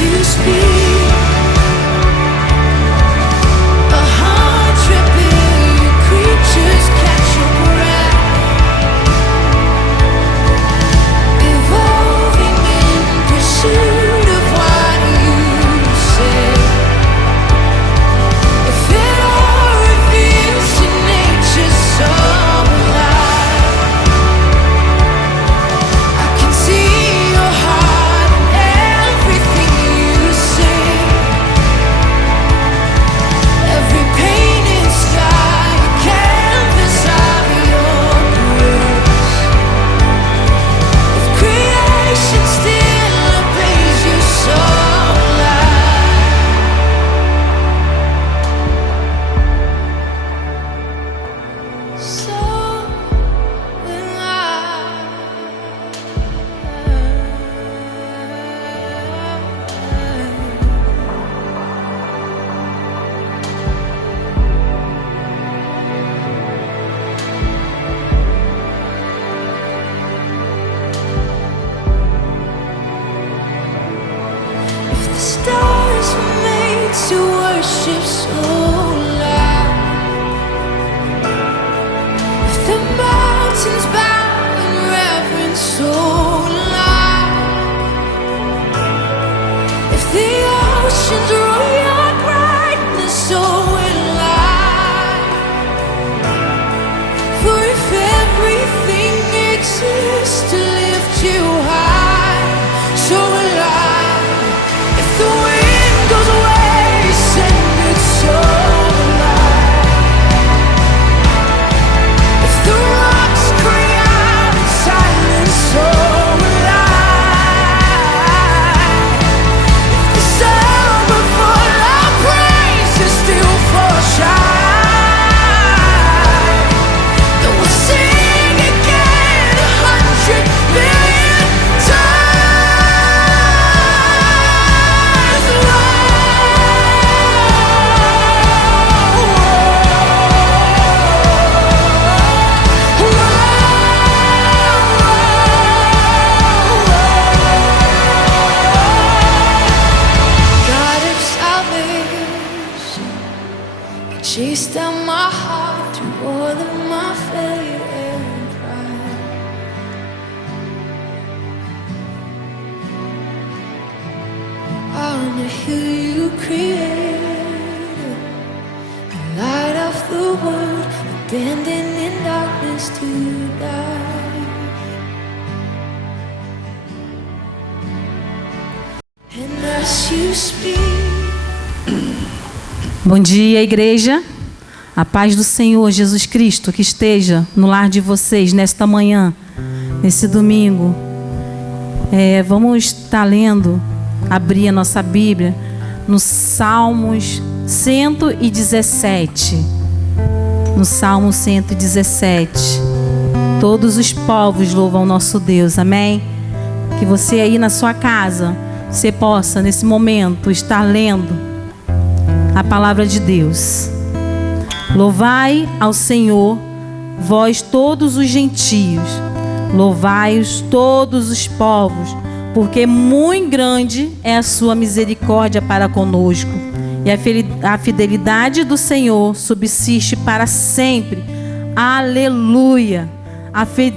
you speak, 100 billion creatures catch your breath, evolving in pursuit of what you say. If it all reveals to nature so alive, I can see your heart in everything you say. Every painted sky, a canvas of your grace. If creation still obeys you so alive, so will I. If the stars were made to worship so loud, if the mountains bow in reverence so loud, if the oceans roar your brightness, so will I. For if everything exists to lift you high, so will I. If the wind goes away, send it so alive. If the rocks cry out in silence, so alive. If the summer full of praise is still for shine, then we'll sing again 100 billion God of salvation, you chased down my heart through all of my failure and pride. On the hill you created, the light of the world, abandoned in darkness to die. And as you speak, Bom dia, igreja. A paz do Senhor Jesus Cristo que esteja no lar de vocês nesta manhã, nesse domingo. Vamos estar lendo, abrir a nossa Bíblia no Salmos 117. No Salmo 117. Todos os povos louvam nosso Deus, amém? Que você aí na sua casa, você possa nesse momento estar lendo a palavra de Deus. Louvai ao Senhor, vós todos os gentios, louvai-os todos os povos, porque muito grande é a sua misericórdia para conosco, e a fidelidade do Senhor subsiste para sempre. Aleluia!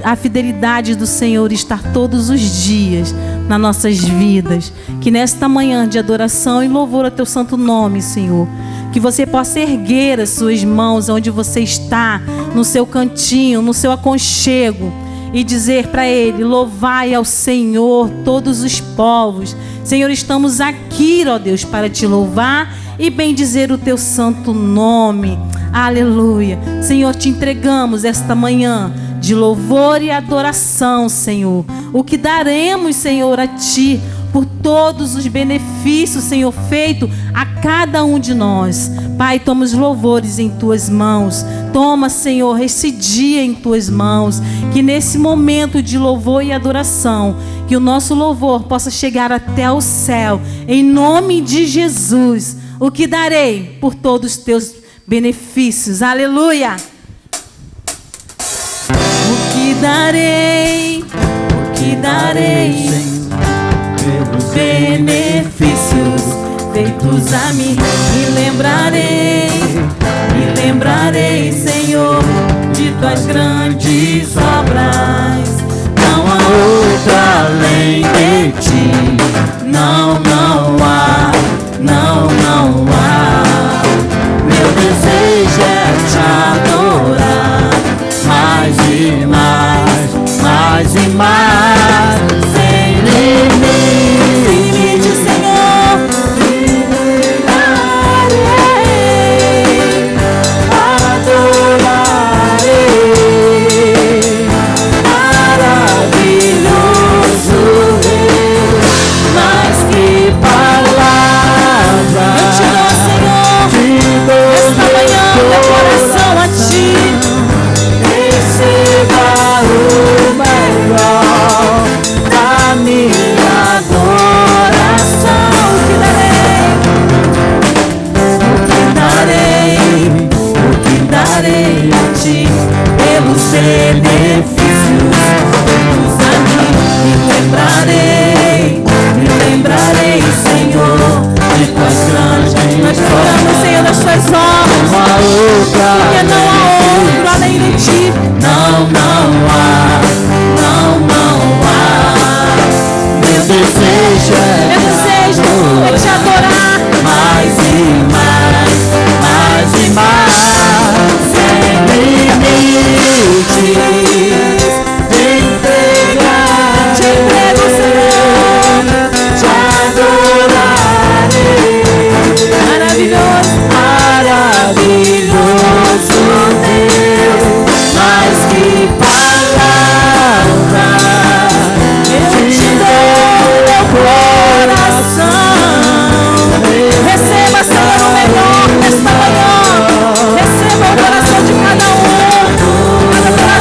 A fidelidade do Senhor está todos os dias nas nossas vidas. Que nesta manhã de adoração e louvor ao teu santo nome, Senhor, que você possa erguer as suas mãos onde você está, no seu cantinho, no seu aconchego, e dizer para Ele: louvai ao Senhor todos os povos. Senhor, estamos aqui, ó Deus, para te louvar e bendizer o teu santo nome. Aleluia. Senhor, te entregamos esta manhã de louvor e adoração, Senhor. O que daremos, Senhor, a Ti por todos os benefícios, Senhor, feito a cada um de nós. Pai, toma os louvores em Tuas mãos. Toma, Senhor, esse dia em Tuas mãos. Que nesse momento de louvor e adoração, que o nosso louvor possa chegar até o céu. Em nome de Jesus. O que darei por todos os Teus benefícios. Aleluia. O que darei pelos benefícios usa-me. Me lembrarei, Senhor, de tuas grandes obras. Não há outra além de ti. Não, não há, não, não há. Meu desejo é te adorar mais e mais, mais e mais, sem limite. Sem limite, Senhor. Benefícios, usa-me, me lembrarei, Senhor, de tuas grandes obras. Nós lembramos, Senhor, das tuas obras, porque não há outro além de ti. Não, não há, não, não há. Meu desejo é te adorar mais e mais, mais e mais, sem limite. Te entrego, Senhor, te adorarei. Maravilhoso, maravilhoso Deus, mais que palavras, eu te dou meu coração. Receba, Senhor, o melhor nesta manhã. Receba o coração de cada um.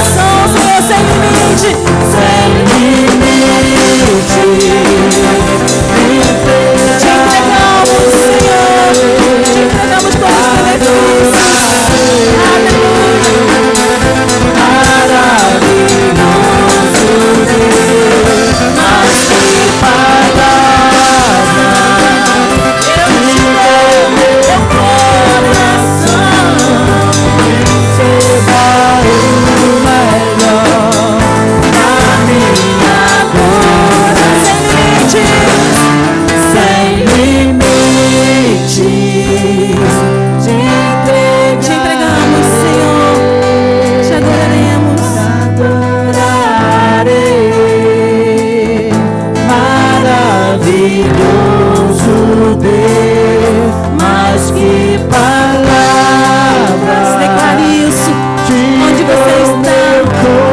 Senhor, sem limite, sem limite. Te entregamos, Senhor, te entregamos todos os benefícios. Aleluia. Maravilhoso Deus, mais que palavras, eu te dou meu coração. Receba o melhor da minha dor. Sem limites, te entregamos, Senhor, te adoraremos. Adorarei, maravilhoso Deus, mais que palavras. Declare isso onde você está.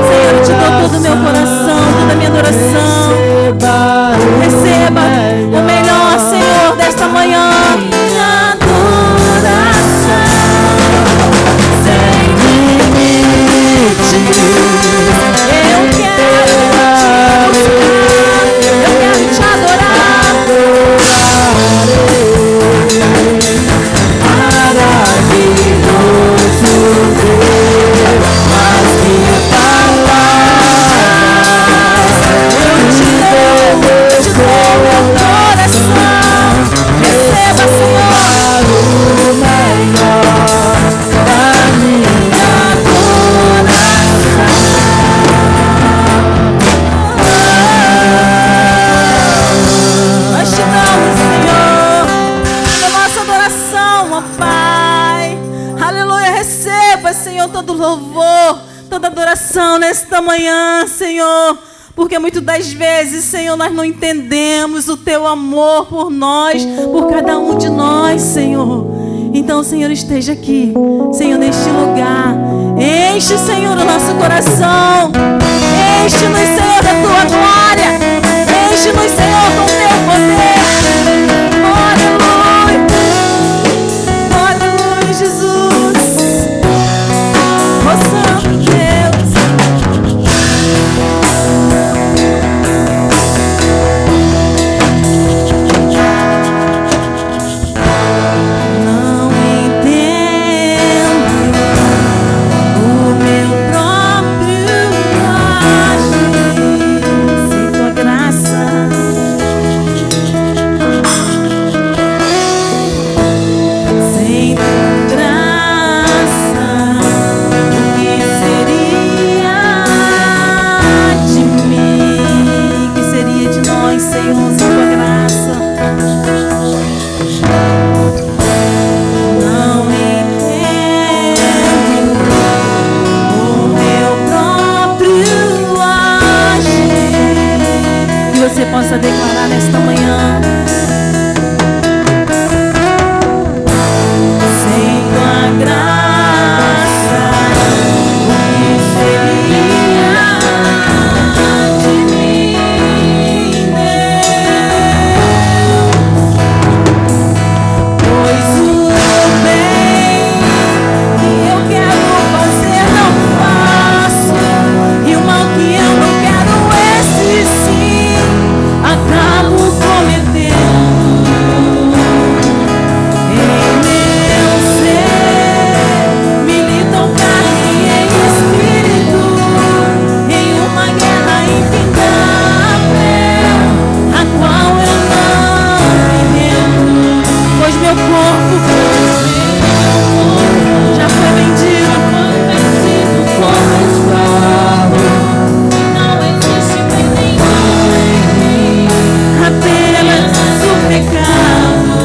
Senhor, eu te dou todo o meu coração, toda a minha adoração. Receba o melhor, Senhor, desta manhã. Minha adoração sem limites. Eu quero te adorar. Maravilhoso Deus, mais que palavras, eu te dou meu coração. Receba, Senhor, o melhor da minha adoração. Nós te damos, Senhor, a nossa adoração, ó Pai. Aleluia, receba, Senhor, todo louvor, toda adoração nesta manhã, Senhor. Porque muitas das vezes, Senhor, nós não entendemos o Teu amor por nós, por cada um de nós, Senhor. Então, Senhor, esteja aqui, Senhor, neste lugar. Enche, Senhor, o nosso coração. Enche-nos, Senhor, da Tua glória. Enche-nos, Senhor, com o Teu poder. Aleluia. Aleluia, Jesus. Ó Santo Deus. Não entendo o meu próprio agir. você possa declarar nesta manhã. Sem tua graça, o que seria de mim, pois o bem que eu quero fazer não faço, e o mal que eu não quero, esse sim acabo cometendo. Em meu ser militam carne e espírito, em uma guerra infindável, a qual eu não me rendo, pois meu corpo já foi vendido como escravo. Não existe bem nenhum em mim, apenas o pecado.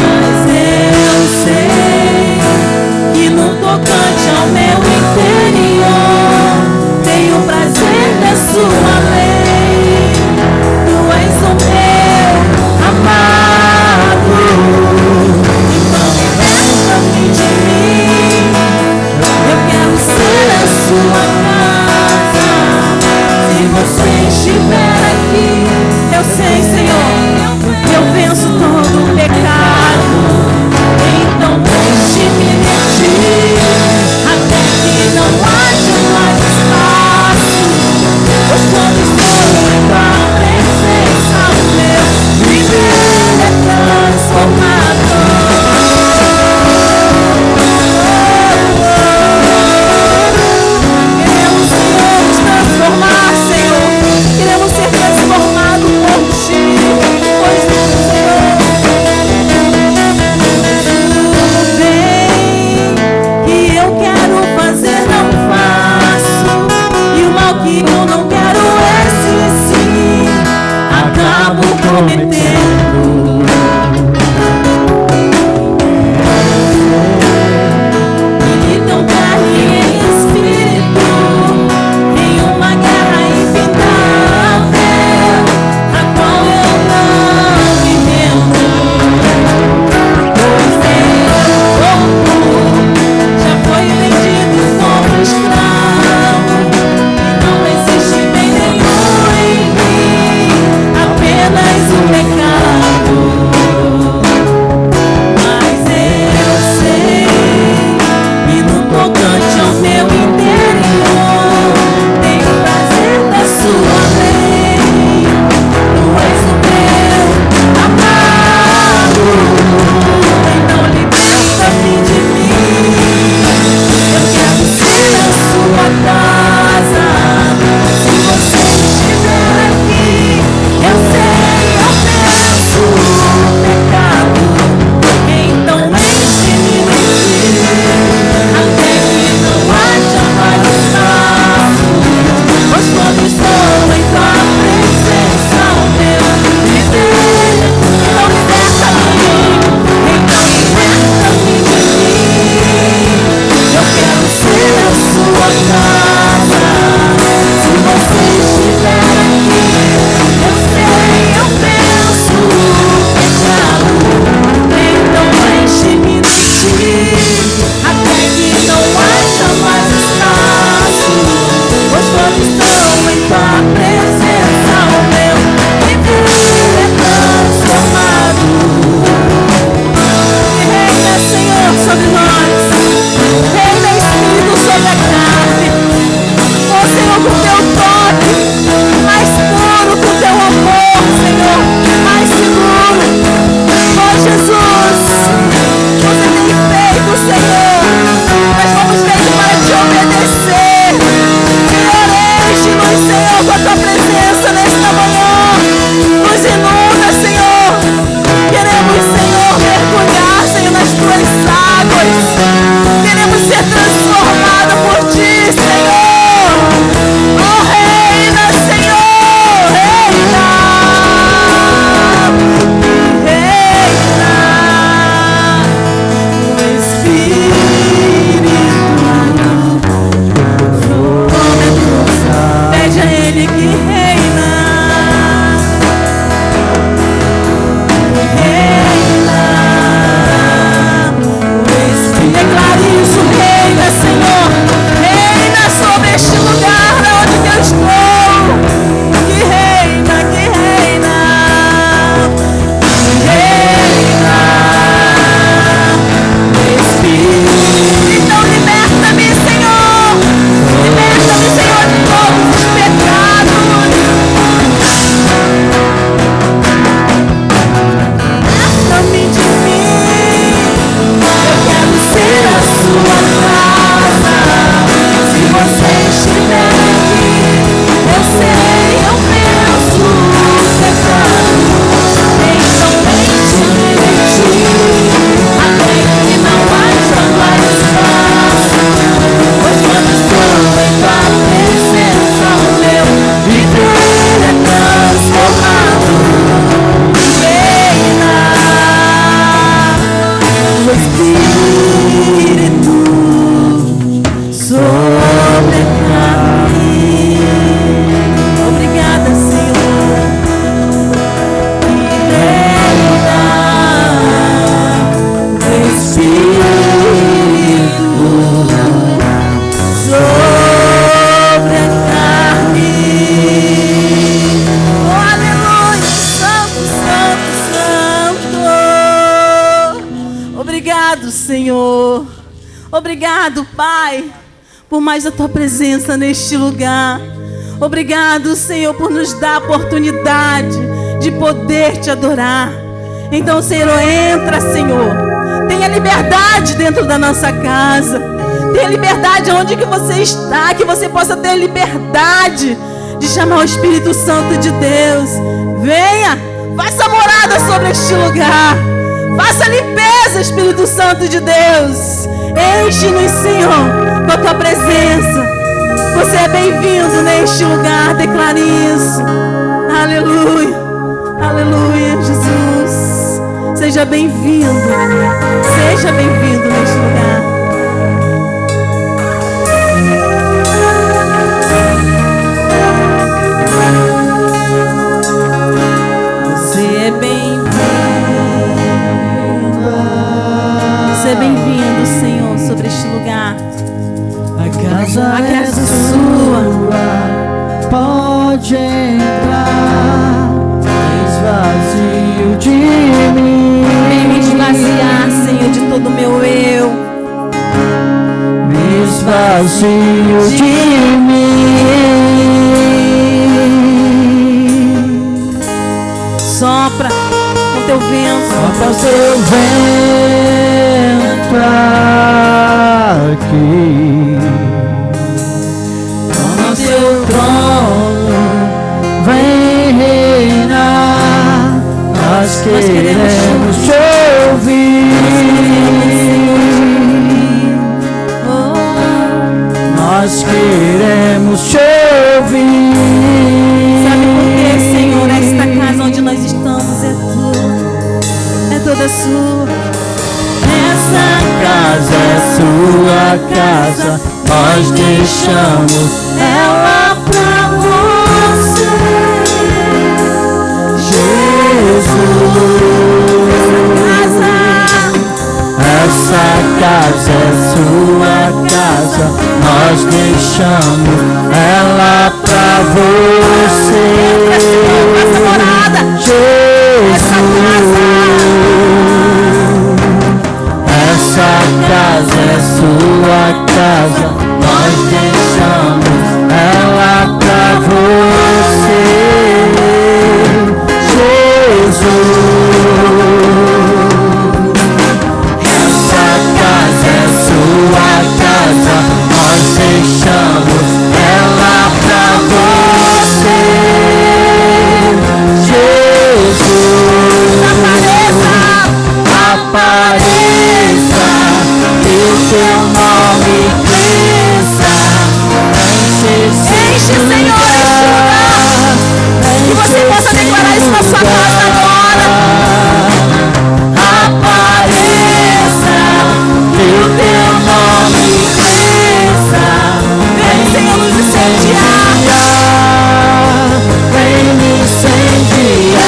Mas eu sei que no tocante ao meu interior tenho prazer da sua lei. Tu és o meu amado, então liberta-me de mim. Eu quero ser a sua casa. Se você estiver aqui, eu sei, Senhor, eu venço todo o pecado. Então deixe-me mentir até que não haja mais espaço, pois quando estou em tua presença, o meu viver é transformado. Queremos, Senhor, nos transformar, Senhor. Queremos ser Obrigado, Pai, por mais a Tua presença neste lugar. Obrigado, Senhor, por nos dar a oportunidade de poder Te adorar. Então, Senhor, entra, Senhor. Tenha liberdade dentro da nossa casa. Tenha liberdade onde que você está, que você possa ter liberdade de chamar o Espírito Santo de Deus. Venha, faça morada sobre este lugar. Faça limpeza, Espírito Santo de Deus. Enche-nos, Senhor, com a Tua presença. Você é bem-vindo neste lugar, declare isso. Aleluia, aleluia, Jesus. Seja bem-vindo neste lugar. Você é bem-vindo, Senhor, sobre este lugar. A casa é sua. Pode entrar, esvazio de mim. Vem me esvaziar, Senhor, de todo o meu eu. Me esvazio de mim. Sopra com Teu vento. Sopra o Teu vento aqui. Toma o Teu trono, vem reinar. Nós queremos Te ouvir. Nós queremos Te ouvir. Sabe por quê, Senhor? Esta casa onde nós estamos é Tua. É toda sua. Essa casa é Sua casa. Nós deixamos ela pra Você, Jesus. Essa casa é Sua casa. Nós deixamos ela pra Você, Jesus. Essa casa é Sua casa. Nós deixamos ela pra Você, Jesus. Essa casa é Sua casa. Nós deixamos ela pra Você, Jesus. Apareça, que o Teu nome cresça. Enche, Senhor, este lugar. Que você possa declarar isso na sua casa agora. Apareça, que o Teu nome cresça. Vem, Senhor, nos incendiar. Vem me incendiar.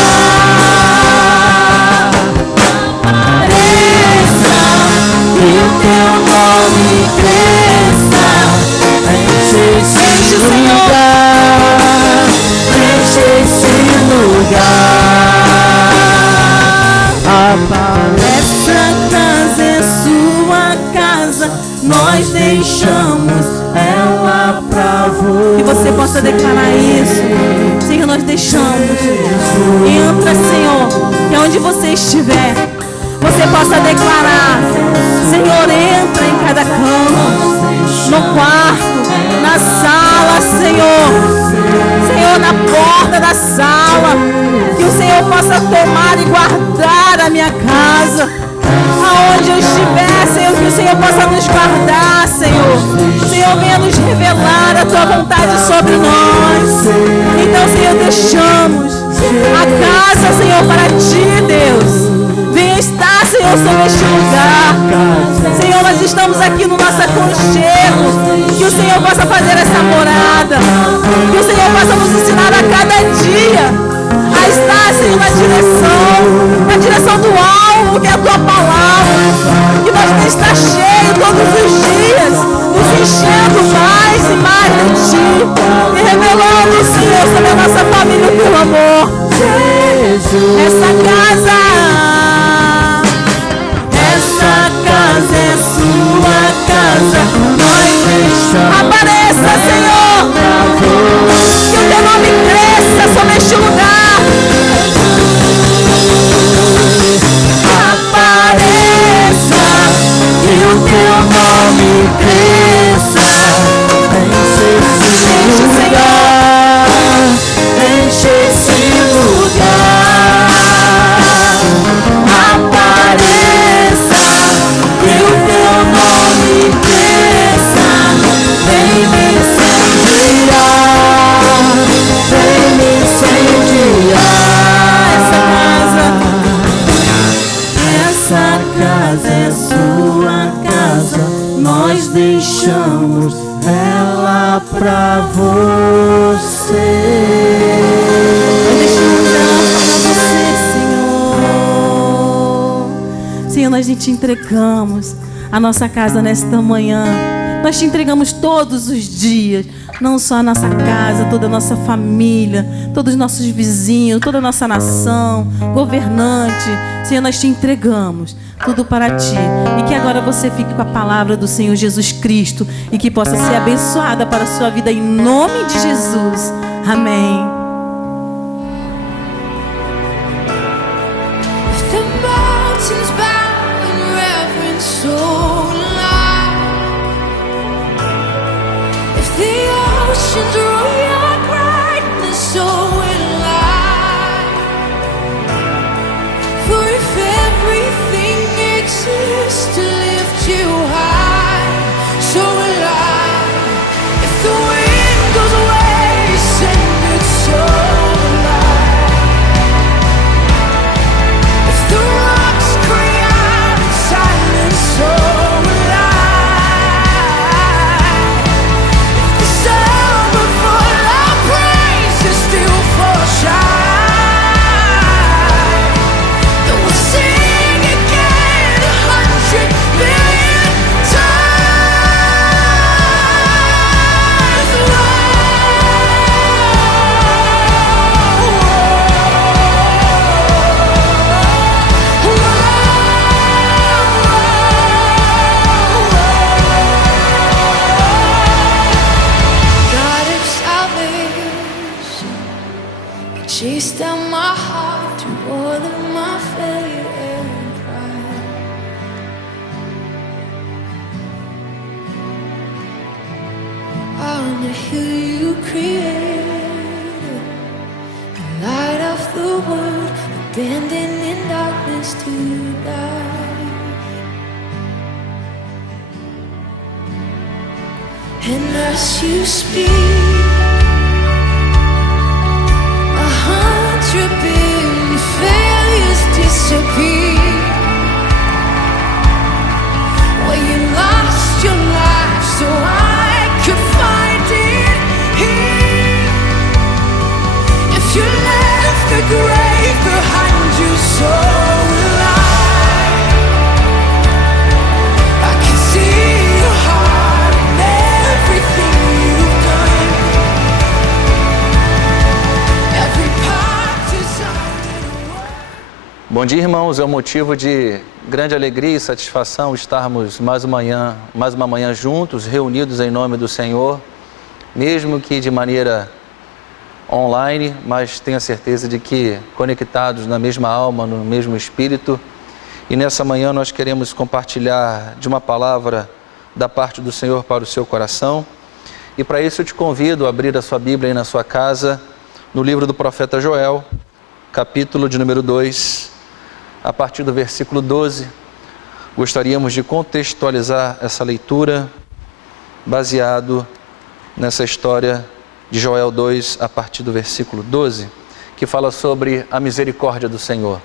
Apareça, que o Teu nome cresça. Enche esse lugar. Enche esse lugar. Essa casa é Sua casa. Nós deixamos ela pra que você possa declarar isso. Senhor, nós deixamos. Entra, Senhor, que onde você estiver, você possa declarar. Senhor, entra em cada cama, no quarto, na sala, Senhor. Senhor, na porta da sala. Que o Senhor possa tomar e guardar a minha casa. Aonde eu estiver, Senhor, que o Senhor possa nos guardar, Senhor. Senhor, venha nos revelar a Tua vontade sobre nós. Então, Senhor, deixamos a casa, Senhor, para Ti, Deus. Venha estar, Senhor, sobre este lugar. Senhor, nós estamos aqui no nosso aconchego. Que o Senhor possa fazer essa morada. Que o Senhor possa nos ensinar a cada dia a estar, Senhor, na direção do alvo, que é a Tua palavra. Que nós venhamos estar cheios todos os dias, nos enchendo mais e mais de Ti. E revelando, Senhor, sobre a nossa família, o Teu amor. Essa casa é Sua casa. Apareça, Senhor. Que o teu nome cresça sobre este lugar. Apareça, que o teu nome cresça. Enche esse lugar, enche esse lugar. Apareça, que o teu nome cresça. Vem me incendiar, vem me incendiar. Essa casa é sua casa, nós deixamos ela pra você. Senhor, nós te entregamos a nossa casa nesta manhã. Nós te entregamos todos os dias, não só a nossa casa, toda a nossa família, todos os nossos vizinhos, toda a nossa nação, governante. Senhor, nós te entregamos tudo para ti. E que agora você fique com a palavra do Senhor Jesus Cristo e que possa ser abençoada para a sua vida em nome de Jesus. Amém. If the mountains bow in reverence, so will I. If the oceans roar your brightness, so will I. For if everything exists to lift you high, so will I. If the wind goes away, send it, so will I. If the rocks cry out in silence, so will I. If the sun will fall, our praises still fall shine. Then we'll sing again 100 million times. God of salvation, you chased down my heart through all of my failure and pride. On the hill you created, the light of the world, abandoned in darkness to die. And as you speak, 100 billion failures disappear. Where you lost your life so I could find it here. If you left the grave behind you, so will I. I can see your heart and everything you've done. Every part designed in a world. Bom dia, irmãos. É um motivo de grande alegria e satisfação estarmos mais uma manhã juntos, reunidos em nome do Senhor, mesmo que de maneira online, mas tenho a certeza de que conectados na mesma alma, no mesmo espírito. E nessa manhã nós queremos compartilhar de uma palavra da parte do Senhor para o seu coração. E para isso eu te convido a abrir a sua Bíblia aí na sua casa, no livro do profeta Joel, capítulo de número 2, a partir do versículo 12. Gostaríamos de contextualizar essa leitura baseado nessa história de Joel 2, a partir do versículo 12, que fala sobre a misericórdia do Senhor.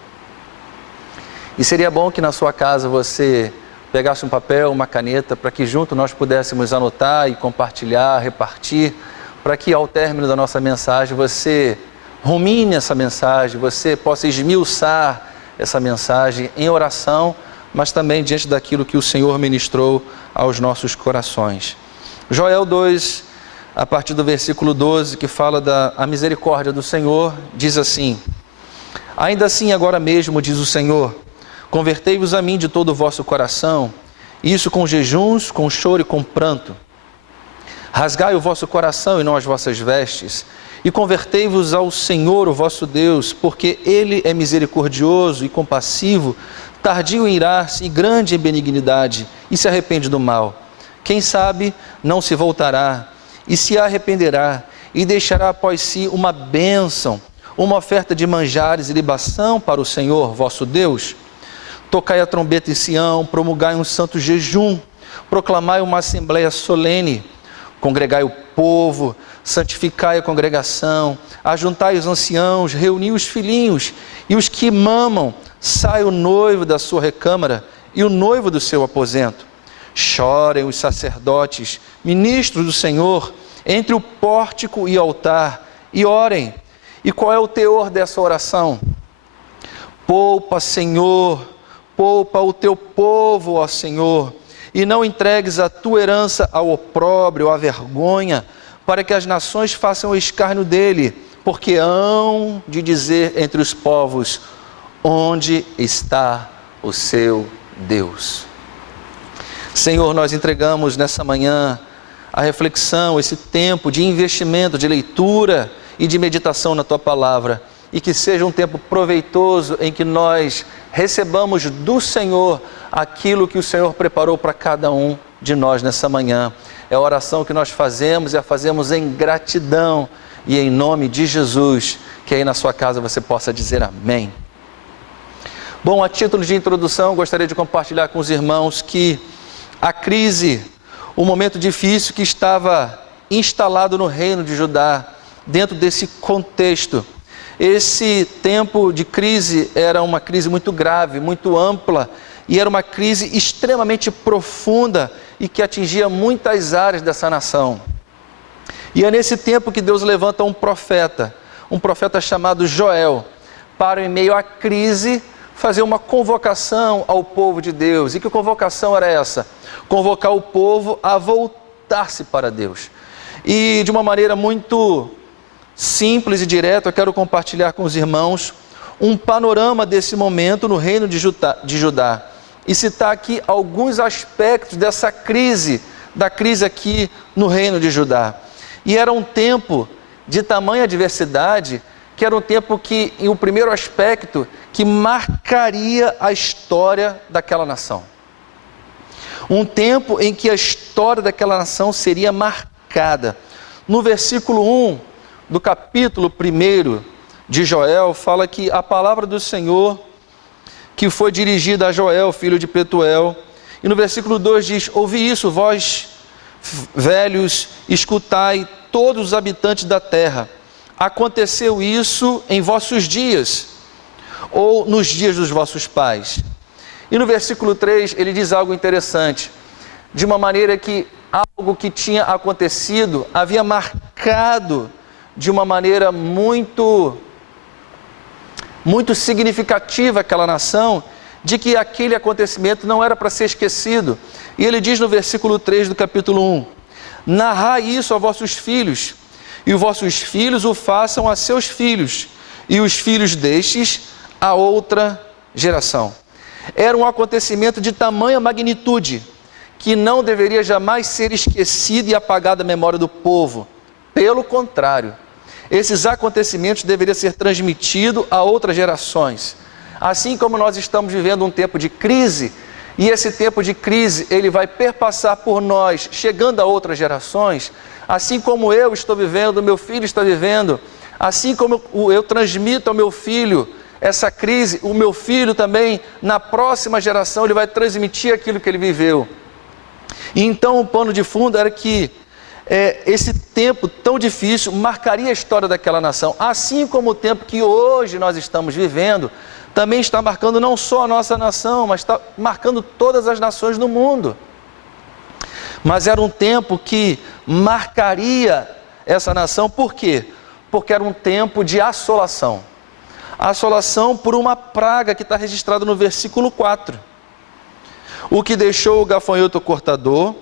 E seria bom que na sua casa você pegasse um papel, uma caneta, para que junto nós pudéssemos anotar e compartilhar, repartir, para que ao término da nossa mensagem você rumine essa mensagem, você possa esmiuçar essa mensagem em oração, mas também diante daquilo que o Senhor ministrou aos nossos corações. Joel 2, a partir do versículo 12, que fala da misericórdia do Senhor, diz assim: ainda assim agora mesmo, diz o Senhor, convertei-vos a mim de todo o vosso coração, isso com jejuns, com choro e com pranto. Rasgai o vosso coração e não as vossas vestes, e convertei-vos ao Senhor, o vosso Deus, porque Ele é misericordioso e compassivo, tardio em irar-se e grande em benignidade, e se arrepende do mal. Quem sabe não se voltará, e se arrependerá, e deixará após si uma bênção, uma oferta de manjares e libação para o Senhor, vosso Deus. Tocai a trombeta em Sião, promulgai um santo jejum, proclamai uma assembleia solene, congregai o povo, santificai a congregação, ajuntai os anciãos, reuni os filhinhos, e os que mamam, sai o noivo da sua recâmara e o noivo do seu aposento. Chorem os sacerdotes, ministros do Senhor, entre o pórtico e o altar, e orem. E qual é o teor dessa oração? Poupa, Senhor, poupa o teu povo, ó Senhor, e não entregues a tua herança ao opróbrio, à vergonha, para que as nações façam escárnio dele, porque hão de dizer entre os povos, onde está o seu Deus? Senhor, nós entregamos nessa manhã a reflexão, esse tempo de investimento, de leitura e de meditação na tua palavra, e que seja um tempo proveitoso em que nós recebamos do Senhor aquilo que o Senhor preparou para cada um de nós nessa manhã. É a oração que nós fazemos e a fazemos em gratidão e em nome de Jesus, que aí na sua casa você possa dizer amém. Bom, a título de introdução, gostaria de compartilhar com os irmãos que a crise, o momento difícil que estava instalado no reino de Judá, dentro desse contexto, esse tempo de crise era uma crise muito grave, muito ampla, e era uma crise extremamente profunda e que atingia muitas áreas dessa nação. E é nesse tempo que Deus levanta um profeta chamado Joel, para em meio à crise fazer uma convocação ao povo de Deus. E que convocação era essa? Convocar o povo a voltar-se para Deus. E de uma maneira muito simples e direta, eu quero compartilhar com os irmãos um panorama desse momento no reino de Judá. E citar aqui alguns aspectos dessa crise, da crise aqui no reino de Judá. E era um tempo de tamanha diversidade, que era um tempo que, em o primeiro aspecto, que marcaria a história daquela nação. Um tempo em que a história daquela nação seria marcada. No versículo 1 do capítulo 1 de Joel, fala que a palavra do Senhor, que foi dirigida a Joel, filho de Petuel, e no versículo 2 diz, ouvi isso, vós velhos, escutai todos os habitantes da terra, aconteceu isso em vossos dias, ou nos dias dos vossos pais. E no versículo 3 ele diz algo interessante, de uma maneira que algo que tinha acontecido havia marcado de uma maneira muito significativa aquela nação, de que aquele acontecimento não era para ser esquecido. E ele diz no versículo 3 do capítulo 1, narrai isso a vossos filhos, e os vossos filhos o façam a seus filhos, e os filhos destes a outra geração. Era um acontecimento de tamanha magnitude, que não deveria jamais ser esquecido e apagado da memória do povo. Pelo contrário, esses acontecimentos deveriam ser transmitidos a outras gerações. Assim como nós estamos vivendo um tempo de crise, e esse tempo de crise ele vai perpassar por nós, chegando a outras gerações, assim como eu estou vivendo, meu filho está vivendo, assim como eu transmito ao meu filho essa crise, o meu filho também, na próxima geração, ele vai transmitir aquilo que ele viveu. E então o pano de fundo era que esse tempo tão difícil marcaria a história daquela nação, assim como o tempo que hoje nós estamos vivendo, também está marcando não só a nossa nação, mas está marcando todas as nações do mundo. Mas era um tempo que marcaria essa nação, por quê? Porque era um tempo de assolação. Assolação por uma praga que está registrada no versículo 4. O que deixou o gafanhoto cortador,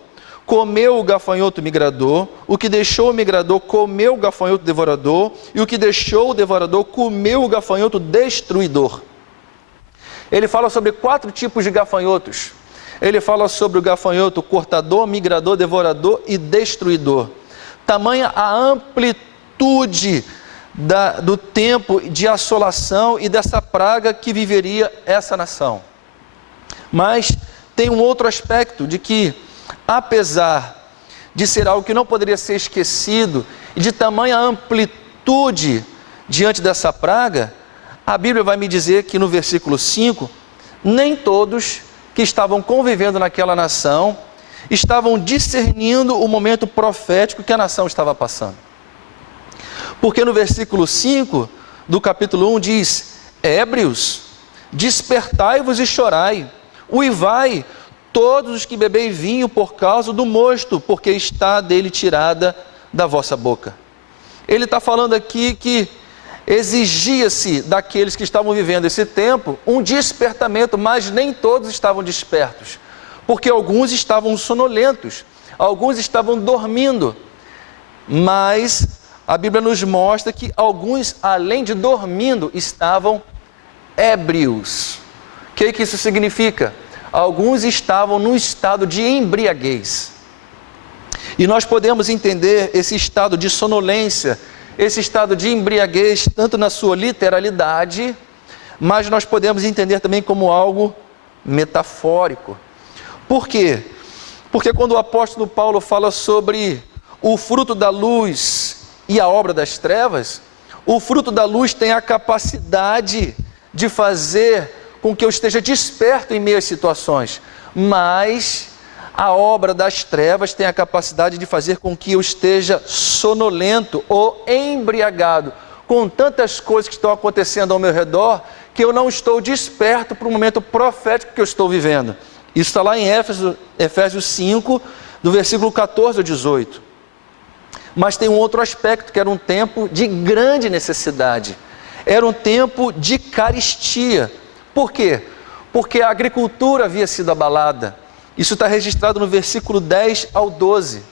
comeu o gafanhoto migrador, o que deixou o migrador comeu o gafanhoto devorador, e o que deixou o devorador comeu o gafanhoto destruidor. Ele fala sobre 4 tipos de gafanhotos. Ele fala sobre o gafanhoto cortador, migrador, devorador e destruidor. tamanha a amplitude do tempo de assolação e dessa praga que viveria essa nação. Mas tem um outro aspecto de que, apesar de ser algo que não poderia ser esquecido, e de tamanha amplitude diante dessa praga, a Bíblia vai me dizer que no versículo 5, nem todos que estavam convivendo naquela nação estavam discernindo o momento profético que a nação estava passando. Porque no versículo 5 do capítulo 1 diz: ébrios, despertai-vos e chorai, uivai, todos os que bebei vinho por causa do mosto, porque está dele tirada da vossa boca. Ele está falando aqui que exigia-se daqueles que estavam vivendo esse tempo um despertamento, mas nem todos estavam despertos, porque alguns estavam sonolentos, alguns estavam dormindo, mas a Bíblia nos mostra que alguns, além de dormindo, estavam ébrios. O que isso significa? Alguns estavam num estado de embriaguez. E nós podemos entender esse estado de sonolência, esse estado de embriaguez, tanto na sua literalidade, mas nós podemos entender também como algo metafórico. Por quê? Porque quando o apóstolo Paulo fala sobre o fruto da luz e a obra das trevas, o fruto da luz tem a capacidade de fazer com que eu esteja desperto em meio às situações, mas a obra das trevas tem a capacidade de fazer com que eu esteja sonolento ou embriagado com tantas coisas que estão acontecendo ao meu redor, que eu não estou desperto para o momento profético que eu estou vivendo. Isso está lá em Efésios 5, do versículo 14 ao 18. Mas tem um outro aspecto, que era um tempo de grande necessidade. Era um tempo de carestia. Por quê? Porque a agricultura havia sido abalada. Isso está registrado no versículo 10 ao 12.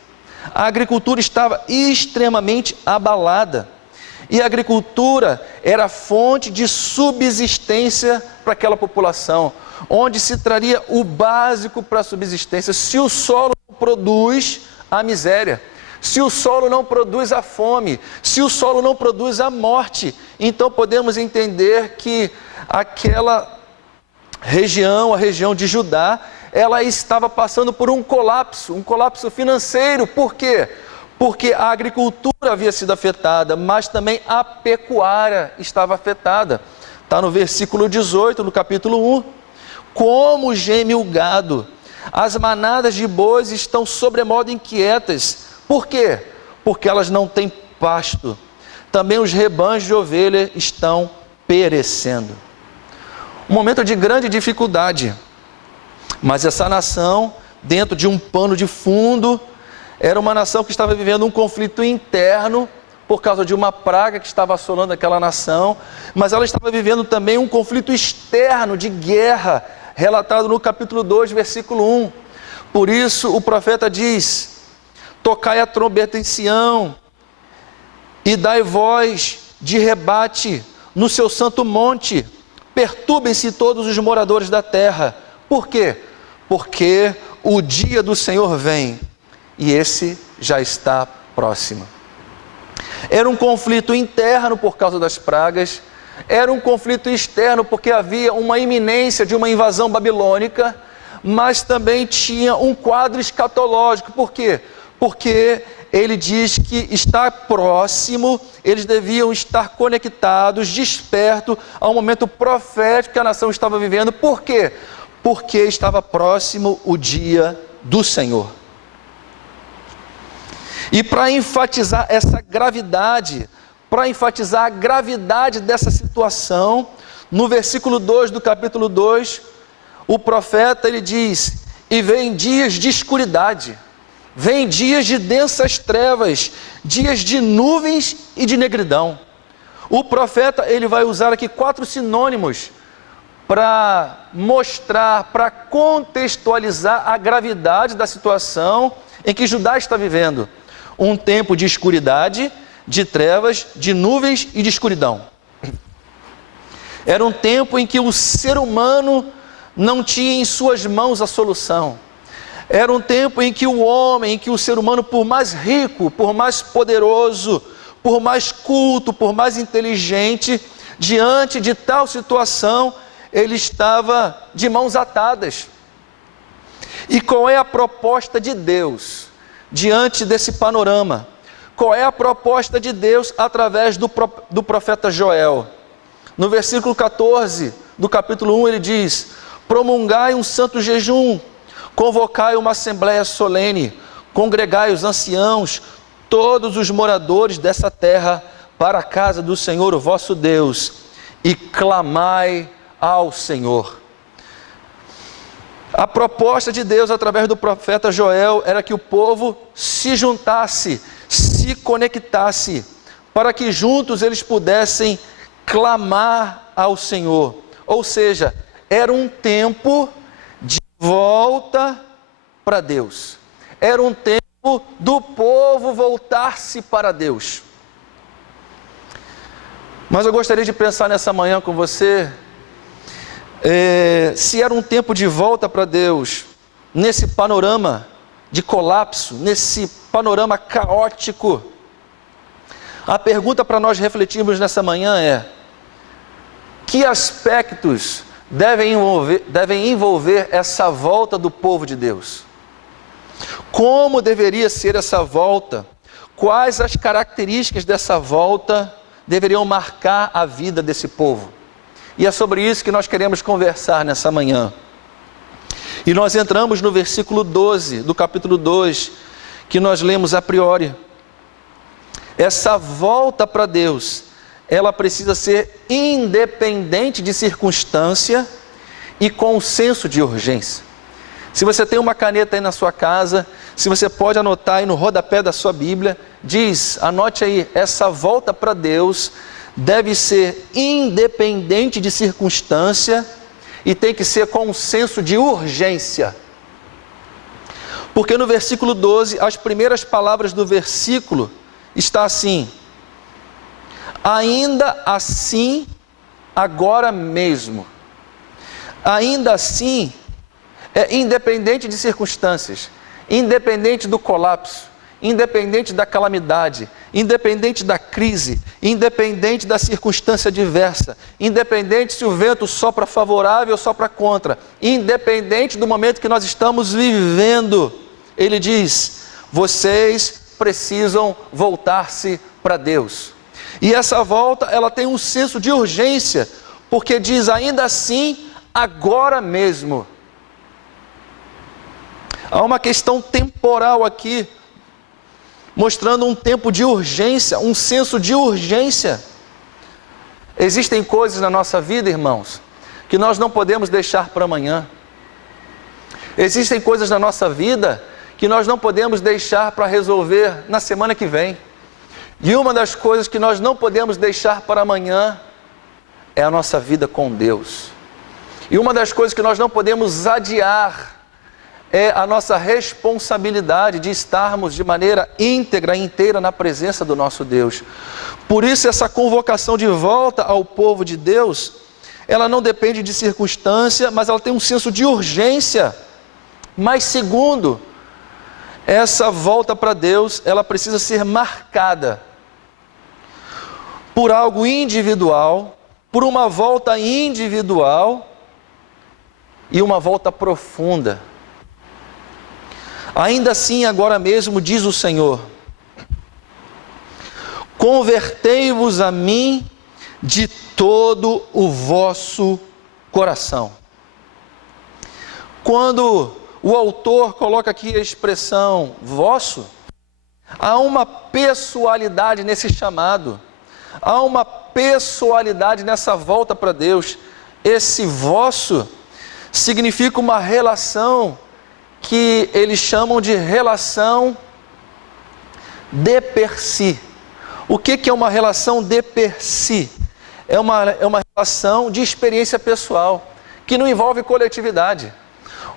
A agricultura estava extremamente abalada. E a agricultura era fonte de subsistência para aquela população, onde se traria o básico para a subsistência. Se o solo não produz, a miséria. Se o solo não produz a fome, se o solo não produz a morte, então podemos entender que aquela região, a região de Judá, ela estava passando por um colapso financeiro. Por quê? Porque a agricultura havia sido afetada, mas também a pecuária estava afetada. Está no versículo 18, no capítulo 1. Como geme o gado, as manadas de bois estão sobremodo inquietas. Por quê? Porque elas não têm pasto. Também os rebanhos de ovelha estão perecendo. Um momento de grande dificuldade. Mas essa nação, dentro de um pano de fundo, era uma nação que estava vivendo um conflito interno por causa de uma praga que estava assolando aquela nação, mas ela estava vivendo também um conflito externo de guerra, relatado no capítulo 2, versículo 1. Por isso o profeta diz: tocai a trombeta em Sião e dai voz de rebate no seu santo monte, perturbem-se todos os moradores da terra. Por quê? Porque o dia do Senhor vem, e esse já está próximo. Era um conflito interno por causa das pragas, era um conflito externo porque havia uma iminência de uma invasão babilônica, mas também tinha um quadro escatológico. Por quê? Porque ele diz que está próximo, eles deviam estar conectados, despertos ao momento profético que a nação estava vivendo. Por quê? Porque estava próximo o dia do Senhor. E para enfatizar essa gravidade, para enfatizar a gravidade dessa situação, no versículo 2 do capítulo 2, o profeta ele diz: e vem dias de escuridade, vem dias de densas trevas, dias de nuvens e de negridão. O profeta ele vai usar aqui 4 sinônimos para mostrar, para contextualizar a gravidade da situação em que Judá está vivendo. Um tempo de escuridade, de trevas, de nuvens e de escuridão. Era um tempo em que o ser humano não tinha em suas mãos a solução. Era um tempo em que o homem, em que o ser humano, por mais rico, por mais poderoso, por mais culto, por mais inteligente, diante de tal situação, ele estava de mãos atadas. E qual é a proposta de Deus diante desse panorama? Qual é a proposta de Deus através do profeta Joel? No versículo 14 do capítulo 1 ele diz: promulgai um santo jejum, convocai uma assembléia solene, congregai os anciãos, todos os moradores dessa terra, para a casa do Senhor, o vosso Deus, e clamai ao Senhor. A proposta de Deus através do profeta Joel era que o povo se juntasse, se conectasse, para que juntos eles pudessem clamar ao Senhor. Ou seja, era um tempo de volta para Deus. Era um tempo do povo voltar-se para Deus. Mas eu gostaria de pensar nessa manhã com você, se era um tempo de volta para Deus, nesse panorama de colapso, nesse panorama caótico. A pergunta para nós refletirmos nessa manhã é: que aspectos devem envolver essa volta do povo de Deus? Como deveria ser essa volta? Quais as características dessa volta deveriam marcar a vida desse povo? E é sobre isso que nós queremos conversar nessa manhã. E nós entramos no versículo 12 do capítulo 2, que nós lemos a priori. Essa volta para Deus, ela precisa ser independente de circunstância e com senso de urgência. Se você tem uma caneta aí na sua casa, se você pode anotar aí no rodapé da sua Bíblia, anote aí, essa volta para Deus deve ser independente de circunstância e tem que ser com um senso de urgência. Porque no versículo 12, as primeiras palavras do versículo está assim: ainda assim, agora mesmo. Ainda assim, é independente de circunstâncias, independente do colapso, independente da calamidade, independente da crise, independente da circunstância adversa, independente se o vento sopra favorável ou sopra contra, independente do momento que nós estamos vivendo, ele diz: vocês precisam voltar-se para Deus. E essa volta, ela tem um senso de urgência, porque diz ainda assim, agora mesmo. Há uma questão temporal aqui, mostrando um tempo de urgência, um senso de urgência. Existem coisas na nossa vida, irmãos, que nós não podemos deixar para amanhã. Existem coisas na nossa vida que nós não podemos deixar para resolver na semana que vem. E uma das coisas que nós não podemos deixar para amanhã é a nossa vida com Deus. E uma das coisas que nós não podemos adiar é a nossa responsabilidade de estarmos de maneira íntegra, inteira na presença do nosso Deus. Por isso essa convocação de volta ao povo de Deus, ela não depende de circunstância, mas ela tem um senso de urgência. Mas segundo, essa volta para Deus, ela precisa ser marcada por algo individual, por uma volta individual e uma volta profunda. Ainda assim, agora mesmo, diz o Senhor: convertei-vos a mim de todo o vosso coração. Quando o autor coloca aqui a expressão vosso, há uma pessoalidade nesse chamado, há uma pessoalidade nessa volta para Deus. Esse vosso significa uma relação que eles chamam de relação de per si. O que é uma relação de per si? É uma relação de experiência pessoal, que não envolve coletividade.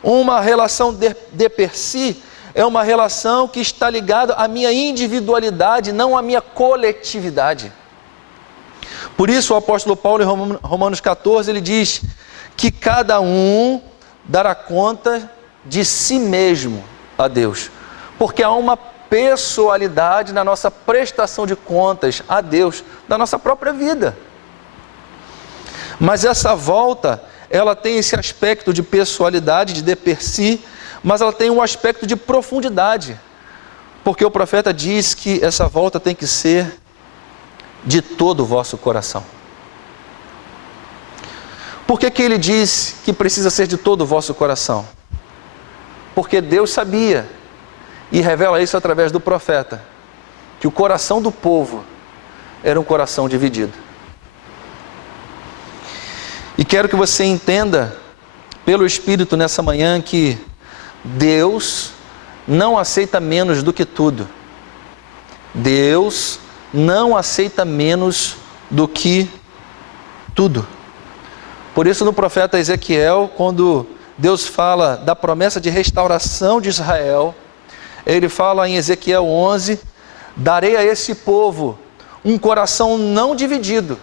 Uma relação de per si é uma relação que está ligada à minha individualidade, não à minha coletividade. Por isso o apóstolo Paulo em Romanos 14, ele diz que cada um dará conta de si mesmo a Deus, porque há uma pessoalidade na nossa prestação de contas a Deus, da nossa própria vida. Mas essa volta, ela tem esse aspecto de pessoalidade, de per si, mas ela tem um aspecto de profundidade, porque o profeta diz que essa volta tem que ser de todo o vosso coração. Por que ele diz que precisa ser de todo o vosso coração? Porque Deus sabia, e revela isso através do profeta, que o coração do povo era um coração dividido. E quero que você entenda, pelo Espírito nessa manhã, que Deus não aceita menos do que tudo. Deus não aceita menos do que tudo. Por isso, no profeta Ezequiel, quando Deus fala da promessa de restauração de Israel, ele fala em Ezequiel 11, darei a esse povo um coração não dividido,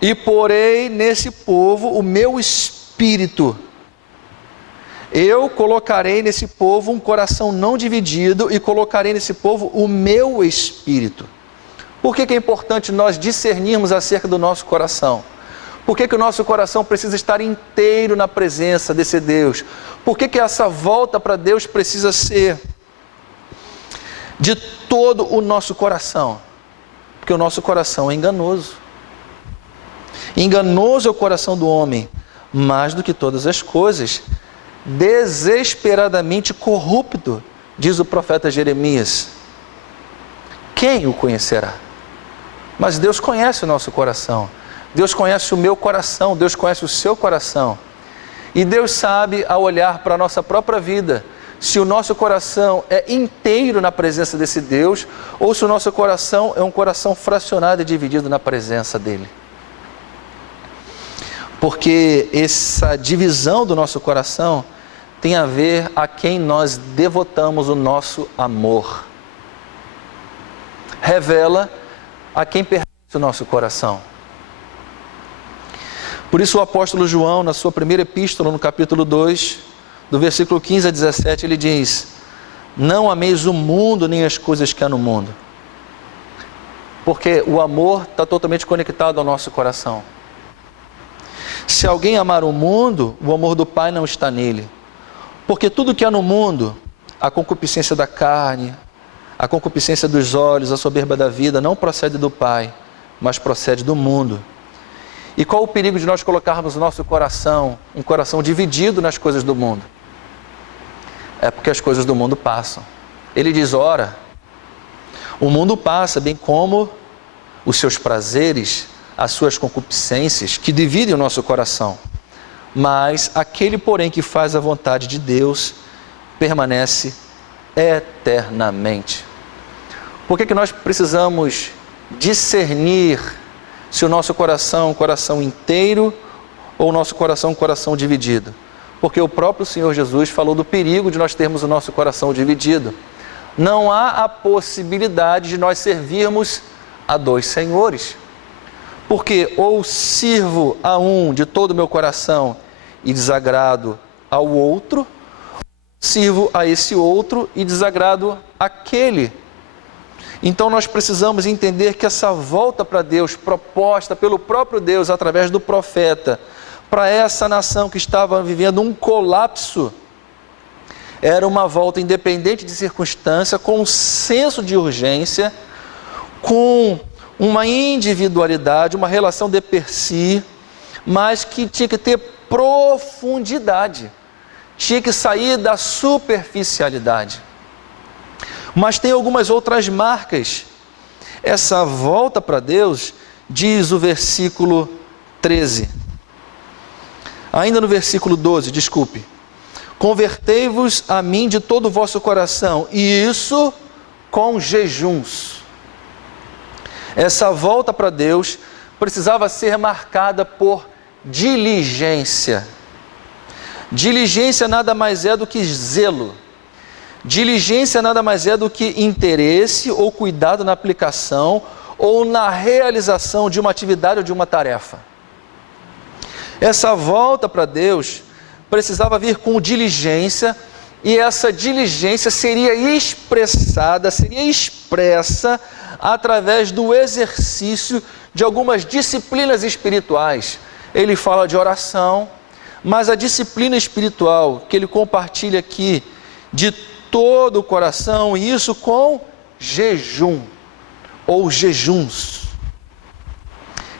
e porei nesse povo o meu espírito. Eu colocarei nesse povo um coração não dividido e colocarei nesse povo o meu espírito. Por que é importante nós discernirmos acerca do nosso coração? Por que o nosso coração precisa estar inteiro na presença desse Deus? Por que essa volta para Deus precisa ser de todo o nosso coração? Porque o nosso coração é enganoso. Enganoso é o coração do homem, mais do que todas as coisas, desesperadamente corrupto, diz o profeta Jeremias. Quem o conhecerá? Mas Deus conhece o nosso coração. Deus conhece o meu coração, Deus conhece o seu coração. E Deus sabe, ao olhar para a nossa própria vida, se o nosso coração é inteiro na presença desse Deus, ou se o nosso coração é um coração fracionado e dividido na presença dele. Porque essa divisão do nosso coração tem a ver a quem nós devotamos o nosso amor. Revela a quem pertence o nosso coração. Por isso o apóstolo João, na sua primeira epístola, no capítulo 2, do versículo 15 a 17, ele diz: não ameis o mundo nem as coisas que há no mundo. Porque o amor está totalmente conectado ao nosso coração. Se alguém amar o mundo, o amor do Pai não está nele. Porque tudo que há no mundo, a concupiscência da carne, a concupiscência dos olhos, a soberba da vida, não procede do Pai, mas procede do mundo. E qual o perigo de nós colocarmos o nosso coração, um coração dividido nas coisas do mundo? É porque as coisas do mundo passam. Ele diz, ora, o mundo passa, bem como os seus prazeres, as suas concupiscências, que dividem o nosso coração. Mas aquele, porém, que faz a vontade de Deus, permanece eternamente. Por que nós precisamos discernir se o nosso coração é um coração inteiro ou o nosso coração é um coração dividido? Porque o próprio Senhor Jesus falou do perigo de nós termos o nosso coração dividido. Não há a possibilidade de nós servirmos a dois senhores. Porque ou sirvo a um de todo o meu coração e desagrado ao outro, ou sirvo a esse outro e desagrado àquele. Então nós precisamos entender que essa volta para Deus, proposta pelo próprio Deus através do profeta, para essa nação que estava vivendo um colapso, era uma volta independente de circunstância, com um senso de urgência, com uma individualidade, uma relação de per si, mas que tinha que ter profundidade, tinha que sair da superficialidade. Mas tem algumas outras marcas. Essa volta para Deus, diz o versículo 13. Ainda no versículo 12, desculpe. Convertei-vos a mim de todo o vosso coração, e isso com jejuns. Essa volta para Deus precisava ser marcada por diligência. Diligência nada mais é do que zelo. Diligência nada mais é do que interesse ou cuidado na aplicação ou na realização de uma atividade ou de uma tarefa. Essa volta para Deus precisava vir com diligência, e essa diligência seria expressa através do exercício de algumas disciplinas espirituais. Ele fala de oração, mas a disciplina espiritual que ele compartilha aqui de todo o coração, e isso com jejum ou jejuns.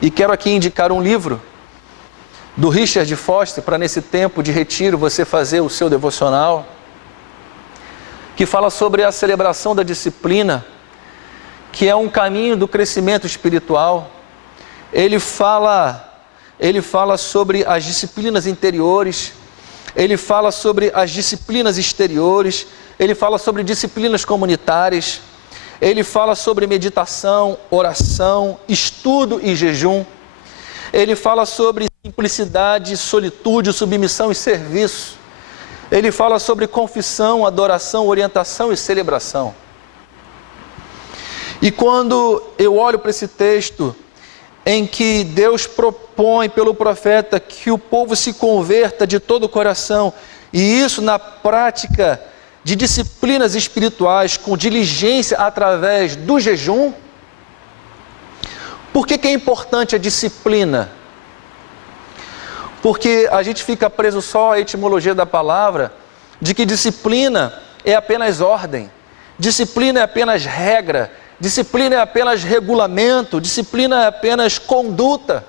E quero aqui indicar um livro do Richard Foster, para nesse tempo de retiro você fazer o seu devocional, que fala sobre a celebração da disciplina, que é um caminho do crescimento espiritual. Ele fala sobre as disciplinas interiores, ele fala sobre as disciplinas exteriores, ele fala sobre disciplinas comunitárias, ele fala sobre meditação, oração, estudo e jejum. Ele fala sobre simplicidade, solitude, submissão e serviço. Ele fala sobre confissão, adoração, orientação e celebração. E quando eu olho para esse texto, em que Deus propõe pelo profeta que o povo se converta de todo o coração, e isso na prática de disciplinas espirituais, com diligência através do jejum. Por que é importante a disciplina? Porque a gente fica preso só à etimologia da palavra, de que disciplina é apenas ordem, disciplina é apenas regra, disciplina é apenas regulamento, disciplina é apenas conduta.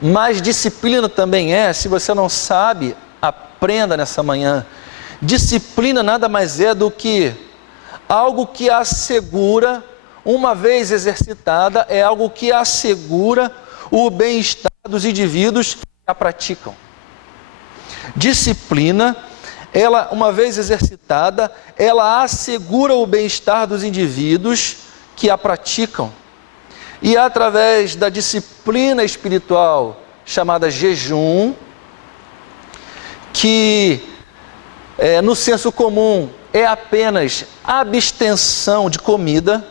Mas disciplina também é, se você não sabe, aprenda nessa manhã. Disciplina nada mais é do que algo que assegura, uma vez exercitada, é algo que assegura o bem-estar dos indivíduos que a praticam. Disciplina, ela, uma vez exercitada, ela assegura o bem-estar dos indivíduos que a praticam. E através da disciplina espiritual chamada jejum, que no senso comum é apenas abstenção de comida,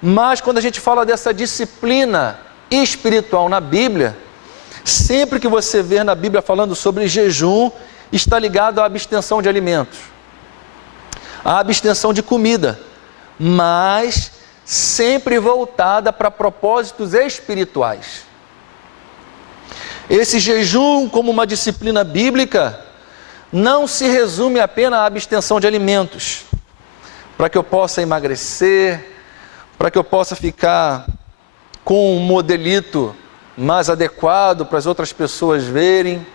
mas quando a gente fala dessa disciplina espiritual na Bíblia, sempre que você ver na Bíblia falando sobre jejum, está ligado à abstenção de alimentos, à abstenção de comida, mas sempre voltada para propósitos espirituais. Esse jejum, como uma disciplina bíblica, não se resume apenas à abstenção de alimentos, para que eu possa emagrecer, para que eu possa ficar com um modelito mais adequado para as outras pessoas verem,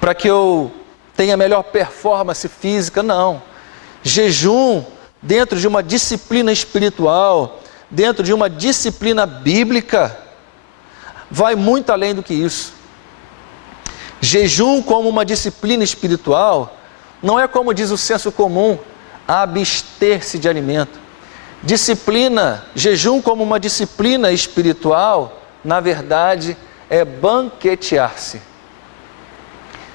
para que eu tenha melhor performance física. Não. Jejum, dentro de uma disciplina espiritual, dentro de uma disciplina bíblica, vai muito além do que isso. Jejum como uma disciplina espiritual não é, como diz o senso comum, abster-se de alimento. Jejum como uma disciplina espiritual, na verdade, é banquetear-se.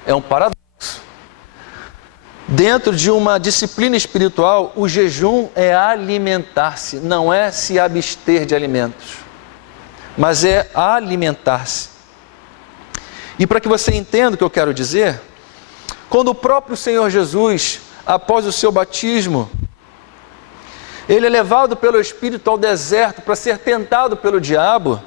É um paradoxo. Dentro de uma disciplina espiritual, o jejum é alimentar-se, não é se abster de alimentos, mas é alimentar-se. E para que você entenda o que eu quero dizer, quando o próprio Senhor Jesus, após o seu batismo, ele é levado pelo Espírito ao deserto para ser tentado pelo diabo,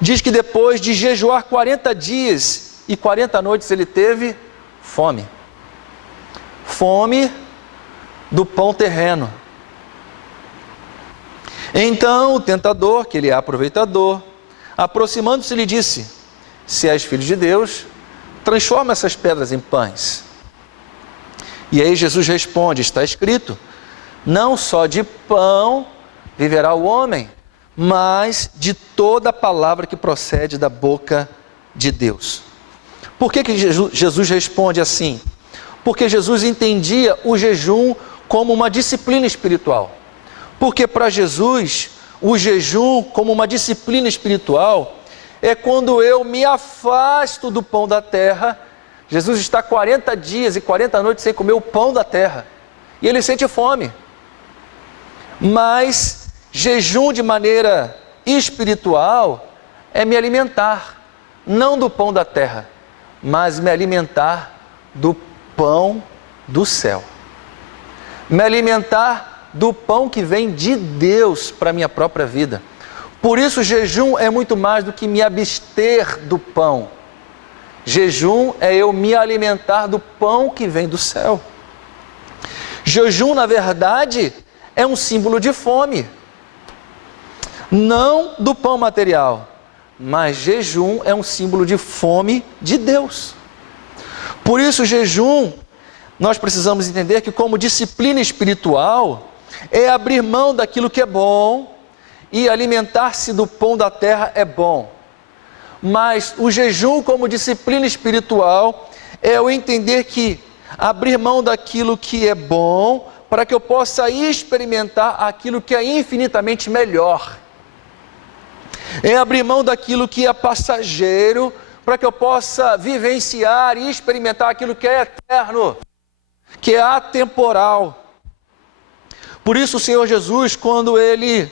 diz que depois de jejuar 40 dias e 40 noites ele teve fome. Fome do pão terreno. Então o tentador, que ele é aproveitador, aproximando-se lhe disse: se és filho de Deus, transforma essas pedras em pães. E aí Jesus responde: está escrito, não só de pão viverá o homem, mas de toda a palavra que procede da boca de Deus. Por que Jesus responde assim? Porque Jesus entendia o jejum como uma disciplina espiritual. Porque para Jesus, o jejum como uma disciplina espiritual é quando eu me afasto do pão da terra. Jesus está 40 dias e 40 noites sem comer o pão da terra, e ele sente fome. Mas jejum de maneira espiritual é me alimentar, não do pão da terra, mas me alimentar do pão do céu. Me alimentar do pão que vem de Deus para a minha própria vida. Por isso o jejum é muito mais do que me abster do pão. Jejum é eu me alimentar do pão que vem do céu. Jejum, na verdade, é um símbolo de fome. Não do pão material, mas jejum é um símbolo de fome de Deus. Por isso, o jejum, nós precisamos entender que, como disciplina espiritual, é abrir mão daquilo que é bom e alimentar-se do pão da terra é bom. Mas o jejum, como disciplina espiritual, é eu entender que abrir mão daquilo que é bom para que eu possa experimentar aquilo que é infinitamente melhor. É abrir mão daquilo que é passageiro para que eu possa vivenciar e experimentar aquilo que é eterno, que é atemporal. Por isso o Senhor Jesus, quando ele,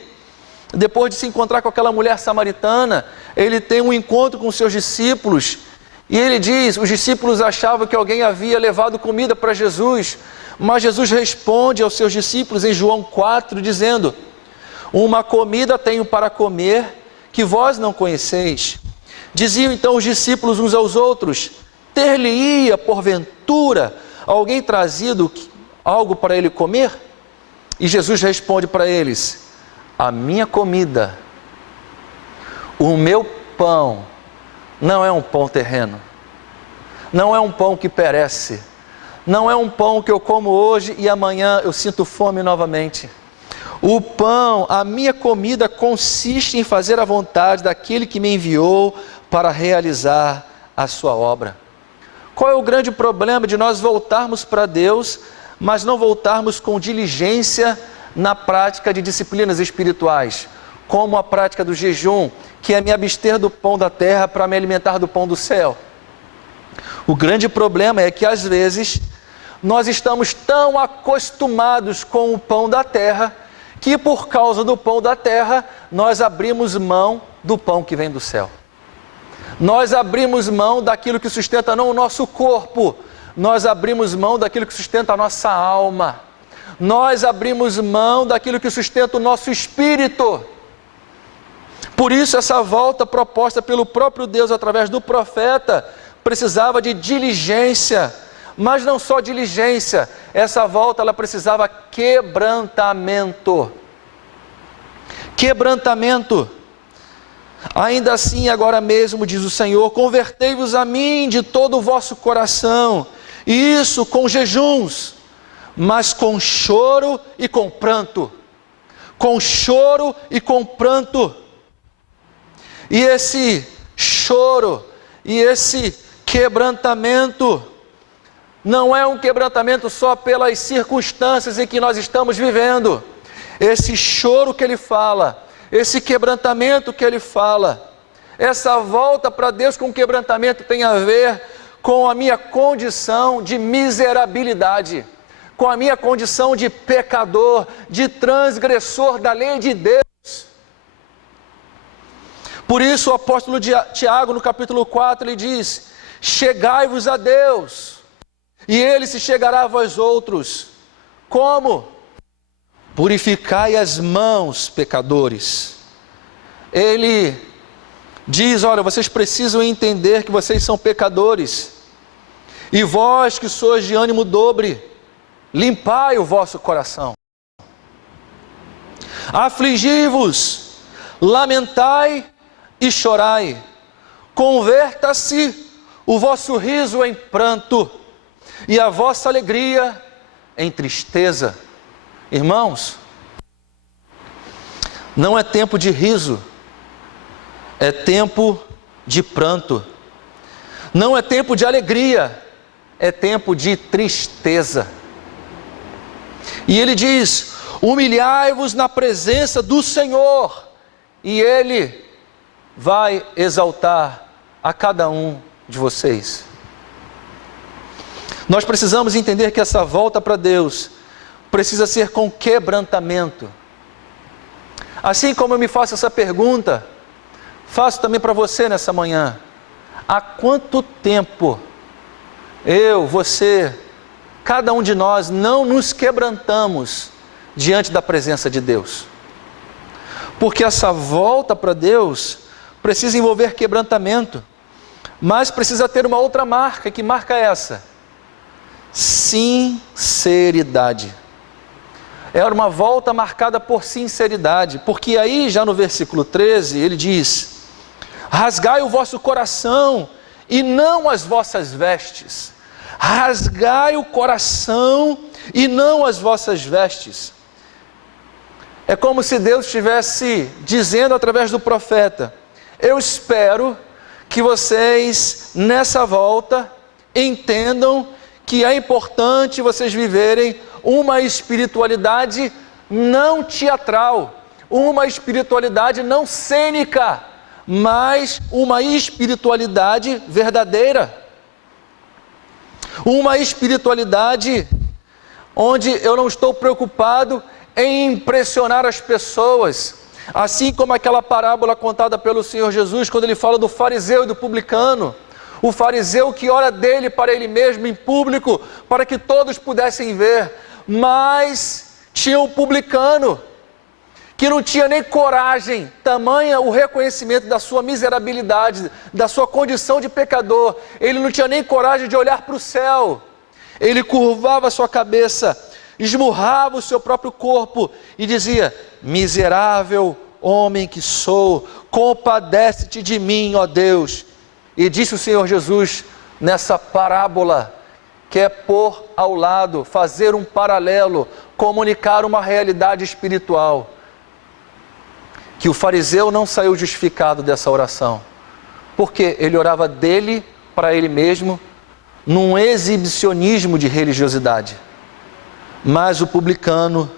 depois de se encontrar com aquela mulher samaritana, ele tem um encontro com os seus discípulos, e ele diz, os discípulos achavam que alguém havia levado comida para Jesus, mas Jesus responde aos seus discípulos em João 4, dizendo, uma comida tenho para comer, que vós não conheceis. Diziam então os discípulos uns aos outros, ter-lhe-ia porventura alguém trazido algo para ele comer? E Jesus responde para eles, a minha comida, o meu pão, não é um pão terreno, não é um pão que perece, não é um pão que eu como hoje e amanhã eu sinto fome novamente. O pão, a minha comida consiste em fazer a vontade daquele que me enviou para realizar a sua obra. Qual é o grande problema de nós voltarmos para Deus, mas não voltarmos com diligência na prática de disciplinas espirituais, como a prática do jejum, que é me abster do pão da terra para me alimentar do pão do céu? O grande problema é que às vezes nós estamos tão acostumados com o pão da terra, que por causa do pão da terra, nós abrimos mão do pão que vem do céu. Nós abrimos mão daquilo que sustenta não o nosso corpo, nós abrimos mão daquilo que sustenta a nossa alma. Nós abrimos mão daquilo que sustenta o nosso espírito. Por isso essa volta proposta pelo próprio Deus através do profeta precisava de diligência, mas não só diligência, essa volta ela precisava quebrantamento. Quebrantamento. Ainda assim, agora mesmo, diz o Senhor, convertei-vos a mim de todo o vosso coração, e isso com jejuns, mas com choro e com pranto. Com choro e com pranto. E esse choro e esse quebrantamento não é um quebrantamento só pelas circunstâncias em que nós estamos vivendo. Esse choro que ele fala, esse quebrantamento que ele fala, essa volta para Deus com quebrantamento tem a ver com a minha condição de miserabilidade, com a minha condição de pecador, de transgressor da lei de Deus. Por isso o apóstolo Tiago, no capítulo 4, ele diz, chegai-vos a Deus, e Ele se chegará a vós outros. Como? Purificai as mãos, pecadores. Ele diz, olha, vocês precisam entender que vocês são pecadores. E vós que sois de ânimo dobre, limpai o vosso coração. Afligi-vos, lamentai e chorai. Converta-se o vosso riso em pranto e a vossa alegria em tristeza. Irmãos, não é tempo de riso, é tempo de pranto. Não é tempo de alegria, é tempo de tristeza. E ele diz, humilhai-vos na presença do Senhor, e Ele vai exaltar a cada um de vocês. Nós precisamos entender que essa volta para Deus precisa ser com quebrantamento. Assim como eu me faço essa pergunta, faço também para você nessa manhã. Há quanto tempo eu, você, cada um de nós não nos quebrantamos diante da presença de Deus. Porque essa volta para Deus precisa envolver quebrantamento, mas precisa ter uma outra marca. Que marca é essa? Sinceridade. Era uma volta marcada por sinceridade, porque aí já no versículo 13 ele diz: rasgai o vosso coração e não as vossas vestes. Rasgai o coração e não as vossas vestes. É como se Deus estivesse dizendo através do profeta: eu espero que vocês nessa volta entendam que é importante vocês viverem uma espiritualidade não teatral, uma espiritualidade não cênica, mas uma espiritualidade verdadeira. Uma espiritualidade onde eu não estou preocupado em impressionar as pessoas, assim como aquela parábola contada pelo Senhor Jesus, quando ele fala do fariseu e do publicano. O fariseu que ora dele para ele mesmo em público, para que todos pudessem ver, mas tinha o publicano, que não tinha nem coragem, tamanha o reconhecimento da sua miserabilidade, da sua condição de pecador, ele não tinha nem coragem de olhar para o céu, ele curvava a sua cabeça, esmurrava o seu próprio corpo e dizia: miserável homem que sou, compadece-te de mim, ó Deus. E disse o Senhor Jesus nessa parábola, que é pôr ao lado, fazer um paralelo, comunicar uma realidade espiritual, que o fariseu não saiu justificado dessa oração, porque ele orava dele para ele mesmo, num exibicionismo de religiosidade. Mas o publicano,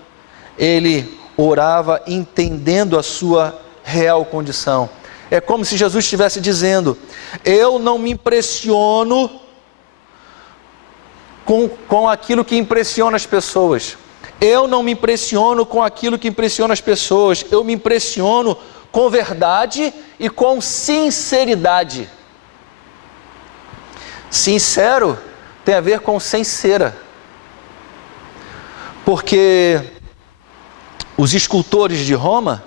ele orava entendendo a sua real condição. É como se Jesus estivesse dizendo: eu não me impressiono com aquilo que impressiona as pessoas. Eu não me impressiono com aquilo que impressiona as pessoas. Eu me impressiono com verdade e com sinceridade. Sincero tem a ver com sem cera. Porque os escultores de Roma,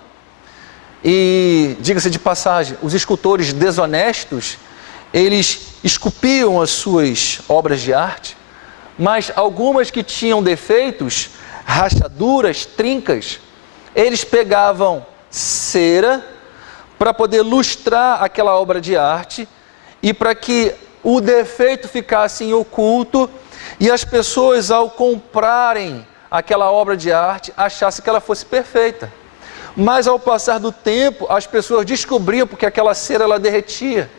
e diga-se de passagem, os escultores desonestos, eles esculpiam as suas obras de arte, mas algumas que tinham defeitos, rachaduras, trincas, eles pegavam cera para poder lustrar aquela obra de arte e para que o defeito ficasse oculto e as pessoas, ao comprarem aquela obra de arte, achassem que ela fosse perfeita. Mas ao passar do tempo, as pessoas descobriam, porque aquela cera ela derretia.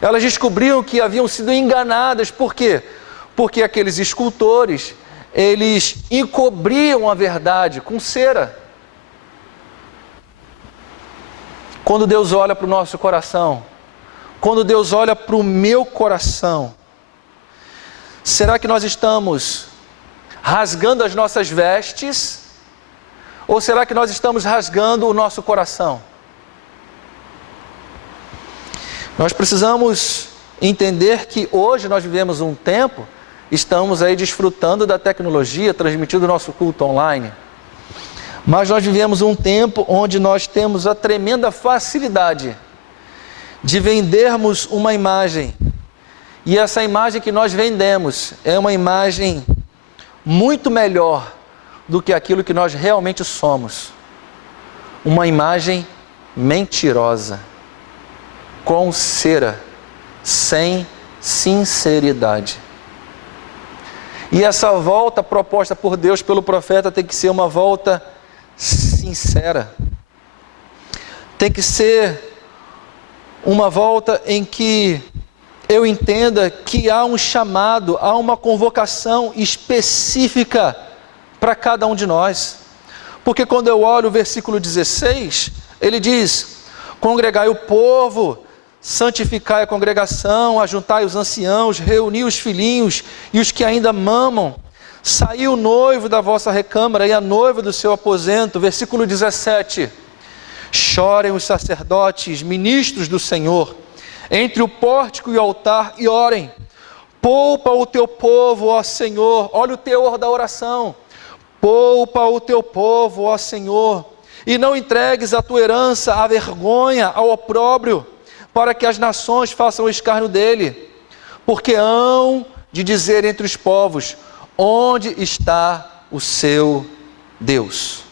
Elas descobriam que haviam sido enganadas. Por quê? Porque aqueles escultores, eles encobriam a verdade com cera. Quando Deus olha para o nosso coração, quando Deus olha para o meu coração, será que nós estamos rasgando as nossas vestes? Ou será que nós estamos rasgando o nosso coração? Nós precisamos entender que hoje nós vivemos um tempo, estamos aí desfrutando da tecnologia, transmitindo o nosso culto online. Mas nós vivemos um tempo onde nós temos a tremenda facilidade de vendermos uma imagem. E essa imagem que nós vendemos é uma imagem muito melhor do que aquilo que nós realmente somos. Uma imagem mentirosa, com cera, sem sinceridade. E essa volta proposta por Deus pelo profeta tem que ser uma volta sincera. Tem que ser uma volta em que eu entenda que há um chamado, há uma convocação específica para cada um de nós. Porque quando eu olho o versículo 16, ele diz: congregai o povo, santificai a congregação, ajuntai os anciãos, reuni os filhinhos e os que ainda mamam, saí o noivo da vossa recâmara e a noiva do seu aposento. Versículo 17: chorem os sacerdotes, ministros do Senhor, entre o pórtico e o altar, e orem. Poupa o teu povo, ó Senhor. Olha o teor da oração. Poupa o teu povo, ó Senhor, e não entregues a tua herança à vergonha, ao opróbrio, para que as nações façam o escárnio dele. Porque hão de dizer entre os povos: onde está o seu Deus?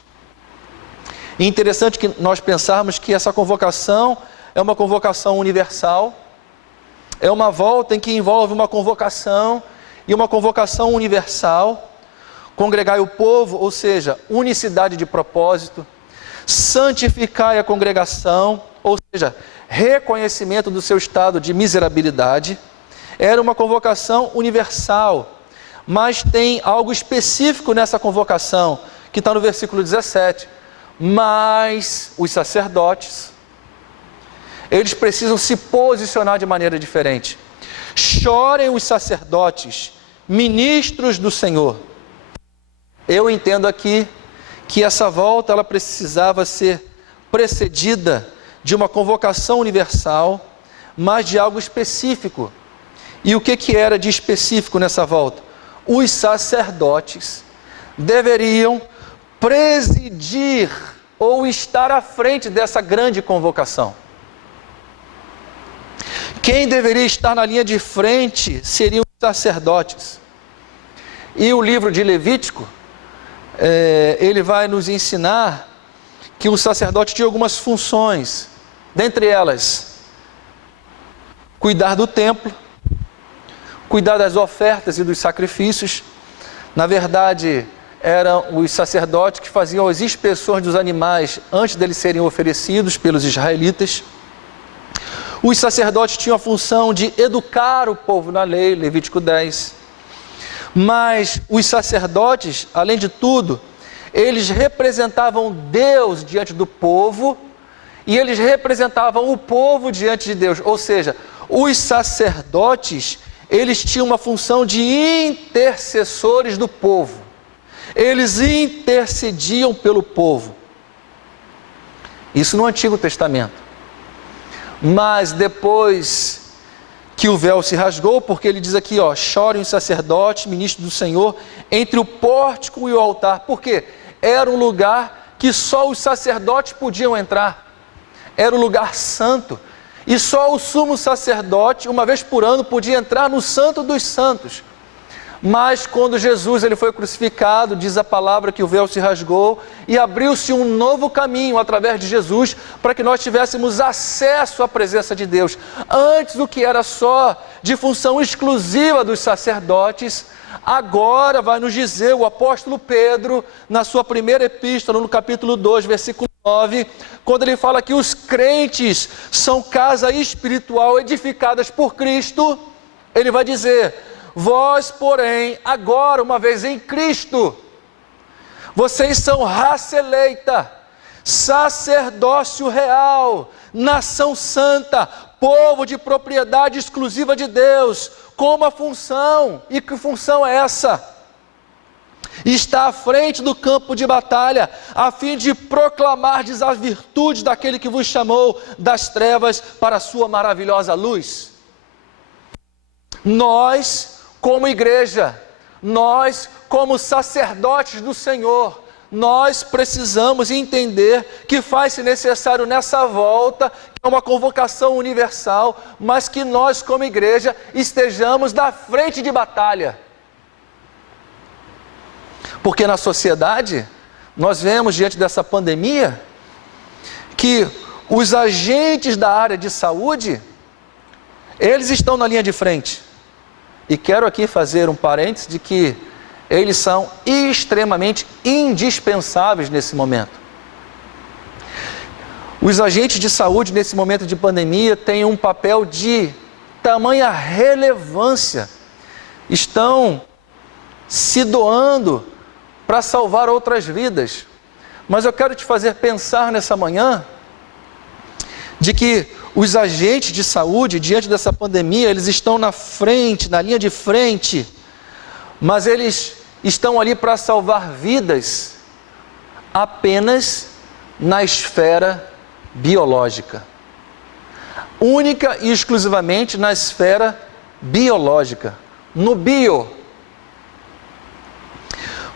E interessante que nós pensarmos que essa convocação é uma convocação universal, é uma volta em que envolve uma convocação e uma convocação universal. Congregai o povo, ou seja, unicidade de propósito. Santificai a congregação, ou seja, reconhecimento do seu estado de miserabilidade. Era uma convocação universal, mas tem algo específico nessa convocação, que está no versículo 17. Mas os sacerdotes, eles precisam se posicionar de maneira diferente. Chorem os sacerdotes, ministros do Senhor. Eu entendo aqui que essa volta ela precisava ser precedida de uma convocação universal, mas de algo específico. E o que era de específico nessa volta? Os sacerdotes deveriam presidir ou estar à frente dessa grande convocação. Quem deveria estar na linha de frente seriam os sacerdotes. E o livro de Levítico, ele vai nos ensinar que o sacerdote tinha algumas funções, dentre elas, cuidar do templo, cuidar das ofertas e dos sacrifícios. Na verdade, eram os sacerdotes que faziam as inspeções dos animais antes deles serem oferecidos pelos israelitas. Os sacerdotes tinham a função de educar o povo na lei, Levítico 10. Mas os sacerdotes, além de tudo, eles representavam Deus diante do povo e eles representavam o povo diante de Deus. Ou seja, os sacerdotes, eles tinham uma função de intercessores do povo. Eles intercediam pelo povo. Isso no Antigo Testamento. Mas depois que o véu se rasgou, porque ele diz aqui, chorem os sacerdotes, ministros do Senhor, entre o pórtico e o altar. Por quê? Era um lugar que só os sacerdotes podiam entrar. Era um lugar santo. E só o sumo sacerdote, uma vez por ano, podia entrar no Santo dos Santos. Mas quando Jesus ele foi crucificado, diz a palavra que o véu se rasgou e abriu-se um novo caminho através de Jesus para que nós tivéssemos acesso à presença de Deus. Antes o que era só de função exclusiva dos sacerdotes, agora vai nos dizer o apóstolo Pedro, na sua primeira epístola, no capítulo 2, versículo 9, quando ele fala que os crentes são casa espiritual edificadas por Cristo, ele vai dizer: vós, porém, agora, uma vez em Cristo, vocês são raça eleita, sacerdócio real, nação santa, povo de propriedade exclusiva de Deus, com uma função. E que função é essa? Está à frente do campo de batalha, a fim de proclamar as virtudes daquele que vos chamou das trevas para a sua maravilhosa luz. Nós, como igreja, nós, como sacerdotes do Senhor, nós precisamos entender que faz-se necessário nessa volta, que é uma convocação universal, mas que nós, como igreja, estejamos na frente de batalha. Porque na sociedade, nós vemos diante dessa pandemia, que os agentes da área de saúde, eles estão na linha de frente. E quero aqui fazer um parênteses de que eles são extremamente indispensáveis nesse momento. Os agentes de saúde nesse momento de pandemia têm um papel de tamanha relevância. Estão se doando para salvar outras vidas. Mas eu quero te fazer pensar nessa manhã de que os agentes de saúde, diante dessa pandemia, eles estão na frente, na linha de frente, mas eles estão ali para salvar vidas apenas na esfera biológica. Única e exclusivamente na esfera biológica. no bio.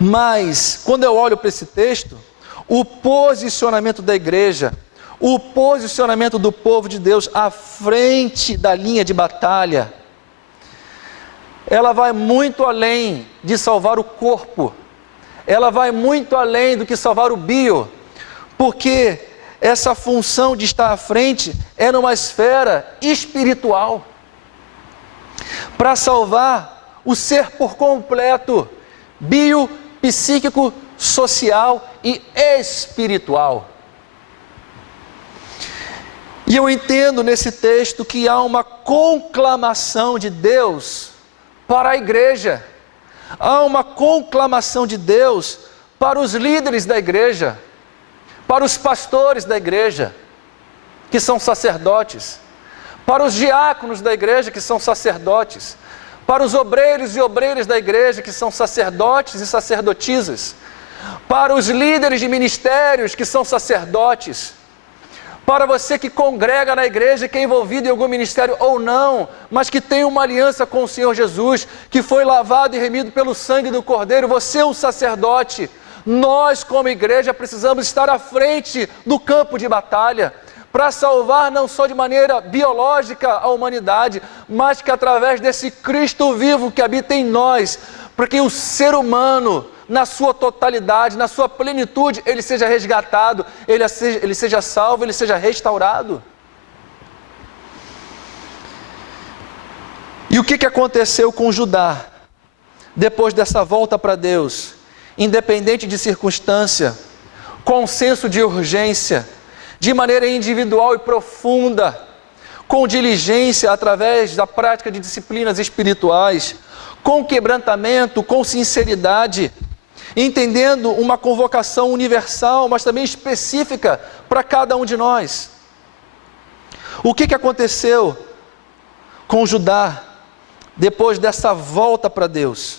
Mas, quando eu olho para esse texto, o posicionamento da igreja, o posicionamento do povo de Deus à frente da linha de batalha, ela vai muito além de salvar o corpo, ela vai muito além do que salvar o bio, porque essa função de estar à frente é numa esfera espiritual, para salvar o ser por completo, bio, psíquico, social e espiritual. E eu entendo nesse texto que há uma conclamação de Deus para a igreja, há uma conclamação de Deus para os líderes da igreja, para os pastores da igreja, que são sacerdotes, para os diáconos da igreja, que são sacerdotes, para os obreiros e obreiras da igreja, que são sacerdotes e sacerdotisas, para os líderes de ministérios, que são sacerdotes, para você que congrega na igreja, que é envolvido em algum ministério ou não, mas que tem uma aliança com o Senhor Jesus, que foi lavado e remido pelo sangue do Cordeiro, você é um sacerdote. Nós, como igreja, precisamos estar à frente do campo de batalha, para salvar não só de maneira biológica a humanidade, mas que através desse Cristo vivo que habita em nós, para que o ser humano, na sua totalidade, na sua plenitude, ele seja resgatado, ele seja salvo, ele seja restaurado. E o que aconteceu com Judá, depois dessa volta para Deus, independente de circunstância, com senso de urgência, de maneira individual e profunda, com diligência através da prática de disciplinas espirituais, com quebrantamento, com sinceridade, entendendo uma convocação universal, mas também específica para cada um de nós. O que aconteceu com Judá depois dessa volta para Deus?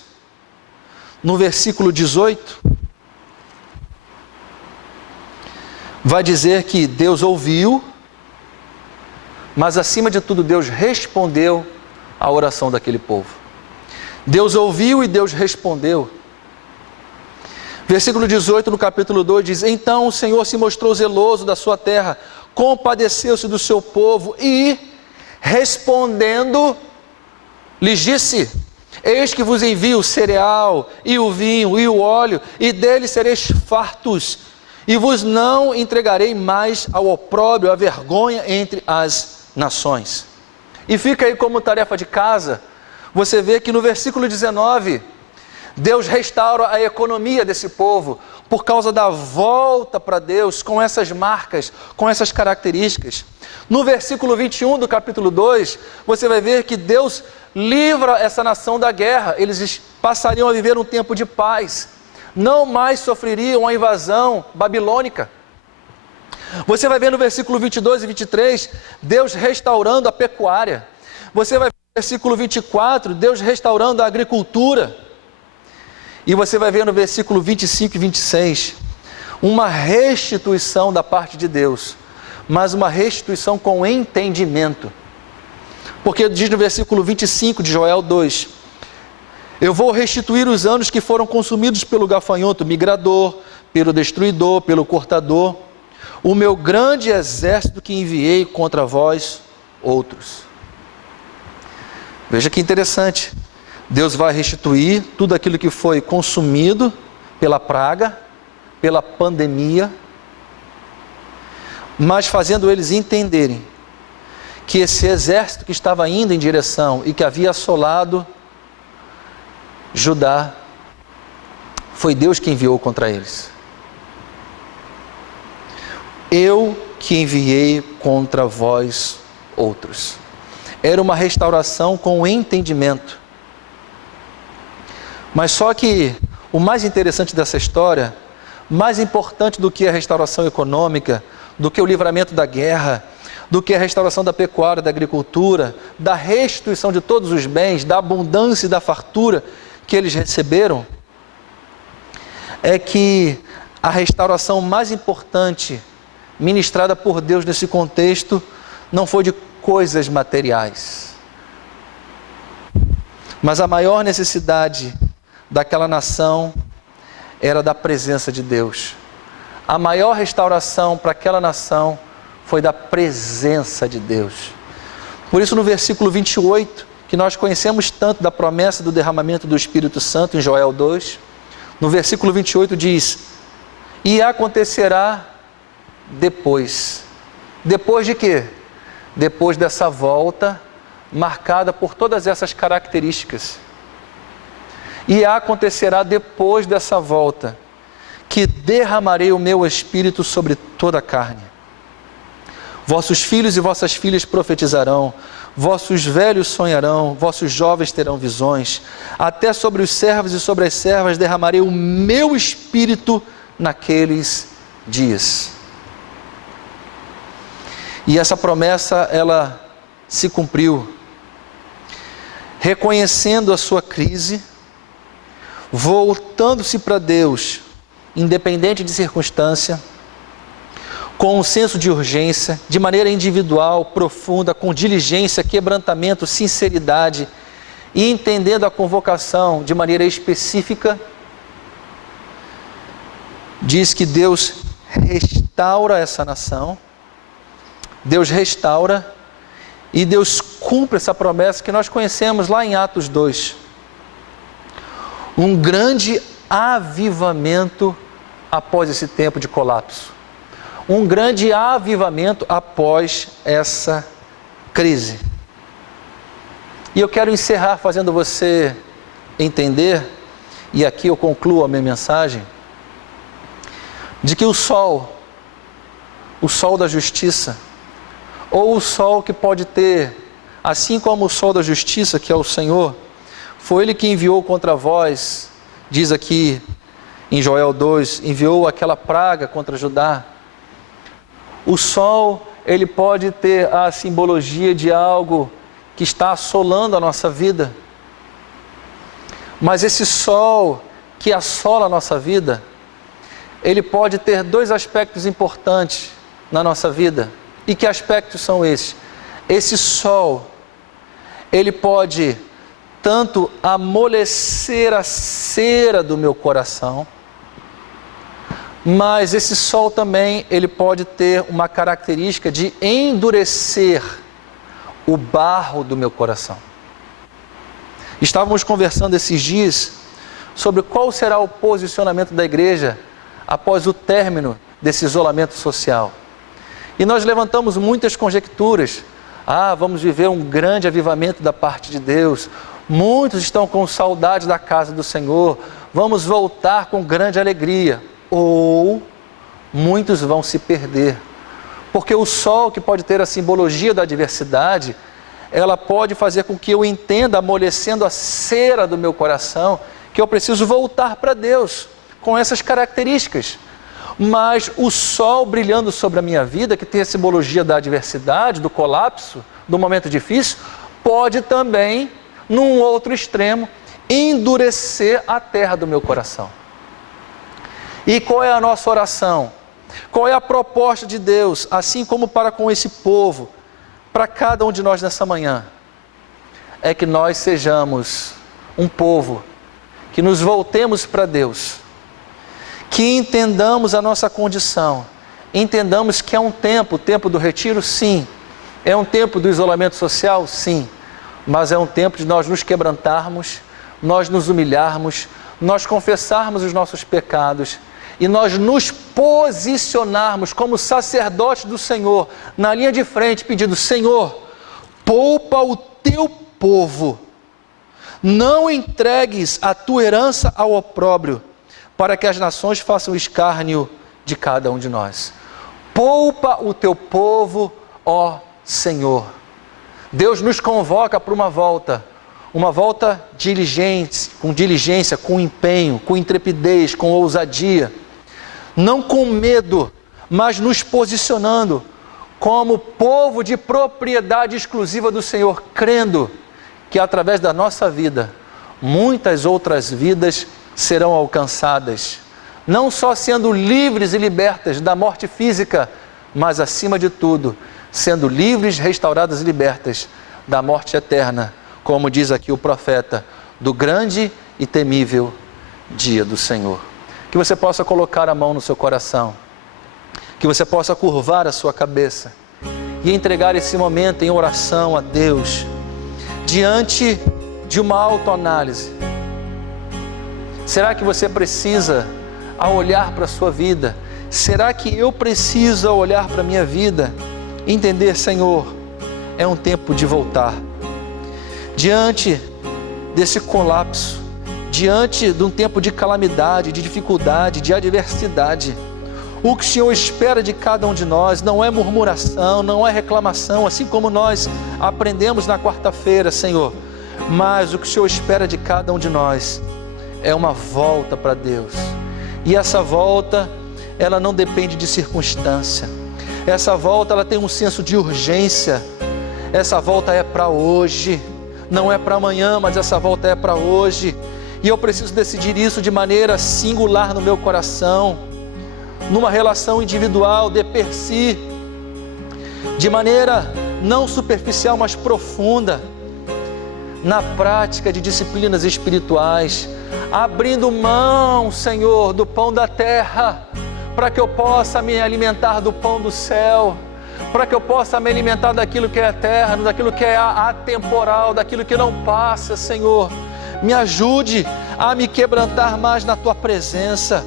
No versículo 18, vai dizer que Deus ouviu, mas acima de tudo Deus respondeu à oração daquele povo. Deus ouviu e Deus respondeu. Versículo 18 no capítulo 2 diz: então o Senhor se mostrou zeloso da sua terra, compadeceu-se do seu povo e, respondendo, lhes disse: eis que vos envio o cereal e o vinho e o óleo, e deles sereis fartos, e vos não entregarei mais ao opróbrio, à vergonha entre as nações. E fica aí como tarefa de casa, você vê que no versículo 19, Deus restaura a economia desse povo, por causa da volta para Deus, com essas marcas, com essas características. No versículo 21 do capítulo 2, você vai ver que Deus livra essa nação da guerra, eles passariam a viver um tempo de paz, não mais sofreriam a invasão babilônica. Você vai ver no versículo 22 e 23, Deus restaurando a pecuária. Você vai ver no versículo 24, Deus restaurando a agricultura. E você vai ver no versículo 25 e 26, uma restituição da parte de Deus, mas uma restituição com entendimento. Porque diz no versículo 25 de Joel 2, eu vou restituir os anos que foram consumidos pelo gafanhoto migrador, pelo destruidor, pelo cortador, o meu grande exército que enviei contra vós outros. Veja que interessante, Deus vai restituir tudo aquilo que foi consumido pela praga, pela pandemia, mas fazendo eles entenderem que esse exército que estava indo em direção e que havia assolado Judá, foi Deus que enviou contra eles. Eu que enviei contra vós outros. Era uma restauração com entendimento. Mas só que o mais interessante dessa história, mais importante do que a restauração econômica, do que o livramento da guerra, do que a restauração da pecuária, da agricultura, da restituição de todos os bens, da abundância e da fartura que eles receberam, é que a restauração mais importante ministrada por Deus nesse contexto não foi de coisas materiais. Mas a maior necessidade daquela nação era da presença de Deus. A maior restauração para aquela nação foi da presença de Deus. Por isso, no versículo 28, que nós conhecemos tanto da promessa do derramamento do Espírito Santo em Joel 2, no versículo 28 diz: e acontecerá depois. Depois de quê? Depois dessa volta marcada por todas essas características. E acontecerá depois dessa volta que derramarei o meu Espírito sobre toda a carne. Vossos filhos e vossas filhas profetizarão, vossos velhos sonharão, vossos jovens terão visões, até sobre os servos e sobre as servas derramarei o meu Espírito naqueles dias. E essa promessa, ela se cumpriu. Reconhecendo a sua crise, voltando-se para Deus, independente de circunstância, com um senso de urgência, de maneira individual, profunda, com diligência, quebrantamento, sinceridade, e entendendo a convocação de maneira específica, diz que Deus restaura essa nação, Deus restaura e Deus cumpre essa promessa que nós conhecemos lá em Atos 2. Um grande avivamento após esse tempo de colapso. Um grande avivamento após essa crise. E eu quero encerrar fazendo você entender, e aqui eu concluo a minha mensagem, de que o sol da justiça, ou o sol que pode ter, assim como o sol da justiça, que é o Senhor, foi Ele que enviou contra vós, diz aqui em Joel 2, enviou aquela praga contra Judá. O sol, ele pode ter a simbologia de algo que está assolando a nossa vida. Mas esse sol que assola a nossa vida, ele pode ter dois aspectos importantes na nossa vida. E que aspectos são esses? Esse sol, ele pode tanto amolecer a cera do meu coração, mas esse sol também, ele pode ter uma característica de endurecer o barro do meu coração. Estávamos conversando esses dias sobre qual será o posicionamento da igreja após o término desse isolamento social. E nós levantamos muitas conjecturas. Vamos viver um grande avivamento da parte de Deus. Muitos estão com saudade da casa do Senhor. Vamos voltar com grande alegria. Ou muitos vão se perder. Porque o sol, que pode ter a simbologia da adversidade, ela pode fazer com que eu entenda, amolecendo a cera do meu coração, que eu preciso voltar para Deus com essas características. Mas o sol brilhando sobre a minha vida, que tem a simbologia da adversidade, do colapso, do momento difícil, pode também, num outro extremo, endurecer a terra do meu coração. E qual é a nossa oração? Qual é a proposta de Deus, assim como para com esse povo, para cada um de nós nessa manhã? É que nós sejamos um povo, que nos voltemos para Deus, que entendamos a nossa condição, entendamos que é um tempo, o tempo do retiro, sim, é um tempo do isolamento social, sim, mas é um tempo de nós nos quebrantarmos, nós nos humilharmos, nós confessarmos os nossos pecados e nós nos posicionarmos como sacerdotes do Senhor, na linha de frente, pedindo: Senhor, poupa o teu povo, não entregues a tua herança ao opróbrio, para que as nações façam escárnio de cada um de nós. Poupa o teu povo, ó Senhor. Deus nos convoca para uma volta diligente, com empenho, com intrepidez, com ousadia, não com medo, mas nos posicionando como povo de propriedade exclusiva do Senhor, crendo que através da nossa vida, muitas outras vidas serão alcançadas, não só sendo livres e libertas da morte física, mas acima de tudo, sendo livres, restauradas e libertas da morte eterna, como diz aqui o profeta, do grande e temível dia do Senhor. Que você possa colocar a mão no seu coração, que você possa curvar a sua cabeça e entregar esse momento em oração a Deus, diante de uma autoanálise. Será que você precisa, ao olhar para a sua vida, será que eu preciso, ao olhar para a minha vida, entender, Senhor, é um tempo de voltar. Diante desse colapso, diante de um tempo de calamidade, de dificuldade, de adversidade, o que o Senhor espera de cada um de nós não é murmuração, não é reclamação, assim como nós aprendemos na quarta-feira, Senhor, mas o que o Senhor espera de cada um de nós é uma volta para Deus. E essa volta, ela não depende de circunstância. Essa volta, ela tem um senso de urgência. Essa volta é para hoje, não é para amanhã, mas essa volta é para hoje. E eu preciso decidir isso de maneira singular no meu coração, numa relação individual, de per si, de maneira não superficial, mas profunda, na prática de disciplinas espirituais, abrindo mão, Senhor, do pão da terra, para que eu possa me alimentar do pão do céu, para que eu possa me alimentar daquilo que é eterno, daquilo que é atemporal, daquilo que não passa, Senhor. Me ajude a me quebrantar mais na Tua presença.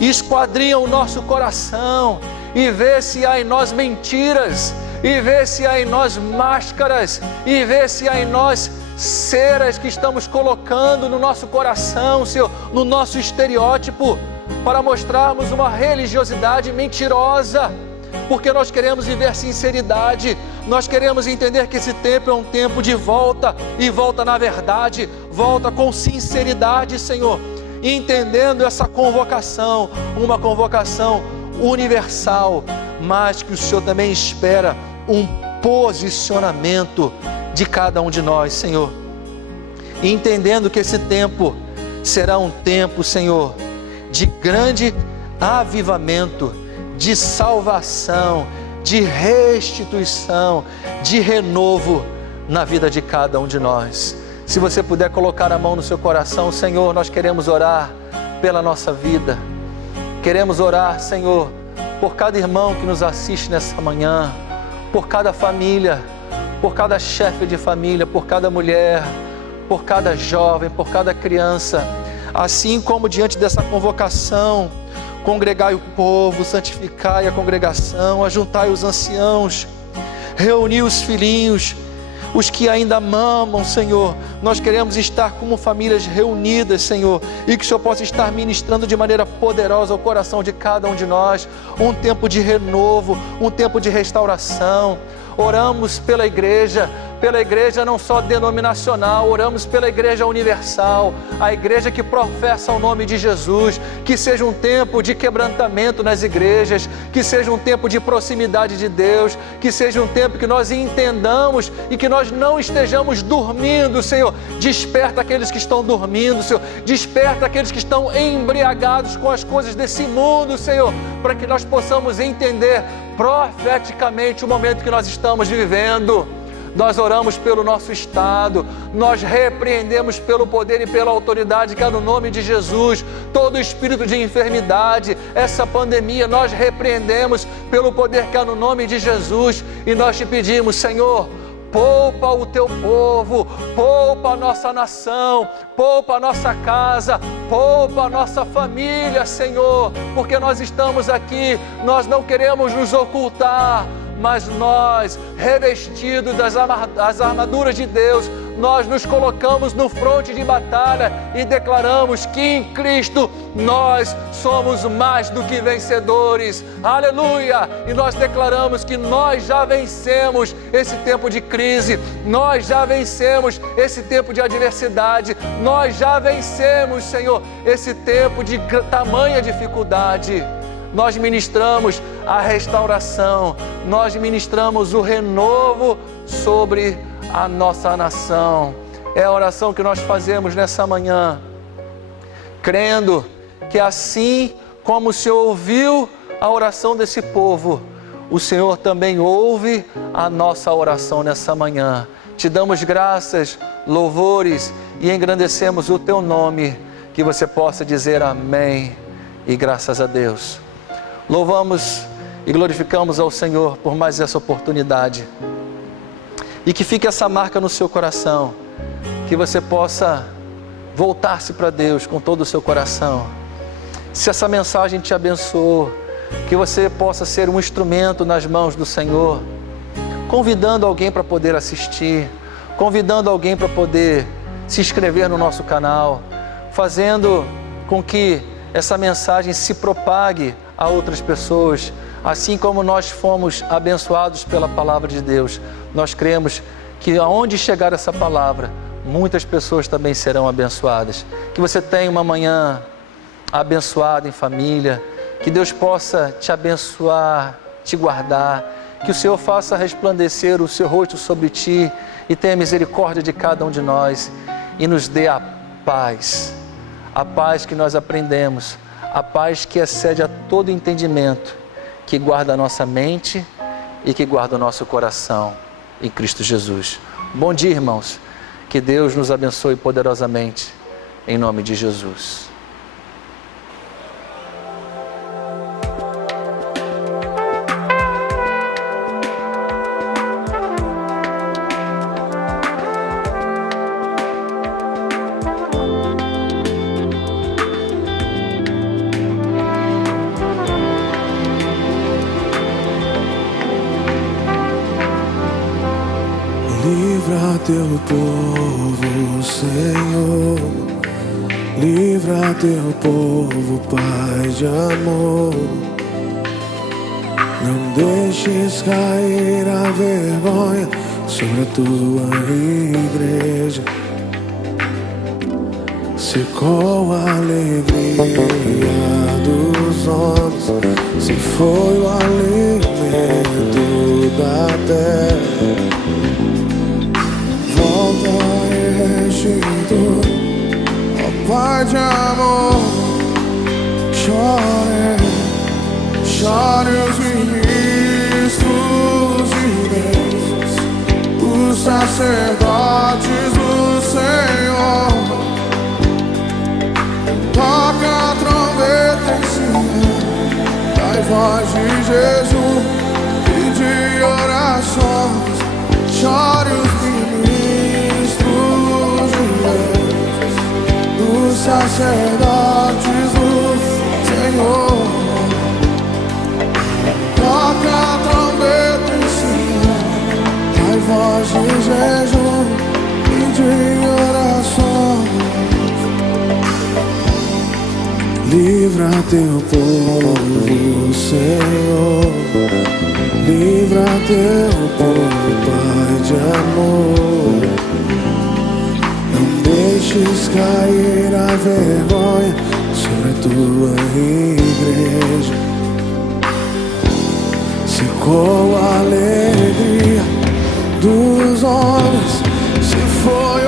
Esquadrinha o nosso coração e vê se há em nós mentiras, e vê se há em nós máscaras, e vê se há em nós ceras que estamos colocando no nosso coração, Senhor, no nosso estereótipo, para mostrarmos uma religiosidade mentirosa, porque nós queremos viver sinceridade, nós queremos entender que esse tempo é um tempo de volta, e volta na verdade, volta com sinceridade, Senhor, entendendo essa convocação, uma convocação universal, mas que o Senhor também espera um posicionamento de cada um de nós, Senhor, e entendendo que esse tempo será um tempo, Senhor, de grande avivamento, de salvação, de restituição, de renovo na vida de cada um de nós. Se você puder colocar a mão no seu coração, Senhor, nós queremos orar pela nossa vida, queremos orar, Senhor, por cada irmão que nos assiste nessa manhã, por cada família, por cada chefe de família, por cada mulher, por cada jovem, por cada criança, assim como diante dessa convocação, congregai o povo, santificai a congregação, ajuntai os anciãos, reuni os filhinhos, os que ainda mamam, Senhor. Nós queremos estar como famílias reunidas, Senhor, e que o Senhor possa estar ministrando de maneira poderosa ao coração de cada um de nós, um tempo de renovo, um tempo de restauração. Oramos pela igreja não só denominacional, oramos pela igreja universal, a igreja que professa o nome de Jesus, que seja um tempo de quebrantamento nas igrejas, que seja um tempo de proximidade de Deus, que seja um tempo que nós entendamos e que nós não estejamos dormindo, Senhor. Desperta aqueles que estão dormindo, Senhor, desperta aqueles que estão embriagados com as coisas desse mundo, Senhor, para que nós possamos entender profeticamente o momento que nós estamos vivendo. Nós oramos pelo nosso estado, nós repreendemos pelo poder e pela autoridade que há no nome de Jesus, todo espírito de enfermidade, essa pandemia, nós repreendemos pelo poder que há no nome de Jesus, e nós te pedimos, Senhor, poupa o teu povo, poupa a nossa nação, poupa a nossa casa, poupa a nossa família, Senhor, porque nós estamos aqui, nós não queremos nos ocultar, mas nós, revestidos das armaduras de Deus, nós nos colocamos no fronte de batalha e declaramos que em Cristo nós somos mais do que vencedores, aleluia! E nós declaramos que nós já vencemos esse tempo de crise, nós já vencemos esse tempo de adversidade, nós já vencemos, Senhor, esse tempo de tamanha dificuldade. Nós ministramos a restauração, nós ministramos o renovo sobre a nossa nação. É a oração que nós fazemos nessa manhã, crendo que assim como o Senhor ouviu a oração desse povo, o Senhor também ouve a nossa oração nessa manhã. te damos graças, louvores e engrandecemos o teu nome, que você possa dizer amém e graças a Deus. Louvamos e glorificamos ao Senhor por mais essa oportunidade. E que fique essa marca no seu coração, que você possa voltar-se para Deus com todo o seu coração. Se essa mensagem te abençoou, que você possa ser um instrumento nas mãos do Senhor, convidando alguém para poder assistir, convidando alguém para poder se inscrever no nosso canal, fazendo com que essa mensagem se propague a outras pessoas, assim como nós fomos abençoados pela palavra de Deus. Nós cremos que aonde chegar essa palavra, muitas pessoas também serão abençoadas. Que você tenha uma manhã abençoada em família, que Deus possa te abençoar, te guardar, que o Senhor faça resplandecer o seu rosto sobre ti e tenha misericórdia de cada um de nós e nos dê a paz que nós aprendemos, a paz que excede a todo entendimento, que guarda a nossa mente e que guarda o nosso coração em Cristo Jesus. Bom dia, irmãos. Que Deus nos abençoe poderosamente, em nome de Jesus. Livra teu povo, Senhor, livra teu povo, Pai de amor. Não deixes cair a vergonha sobre a tua igreja. Se com a alegria dos homens, se foi o alimento da terra, volta e restitui, ó Pai de amor. Chore os ministros de Deus, os sacerdotes do Senhor. Toca a trombeta em Sião, dai voz de jejum e de orações. Chore os ministros de Deus, os sacerdotes do Senhor. Toca a trombeta em Sião, dai voz de jejum e de orações. Livra teu povo, Senhor, livra teu povo, Pai de amor. Não deixes cair a vergonha sobre a tua igreja. Se com a alegria dos homens se foi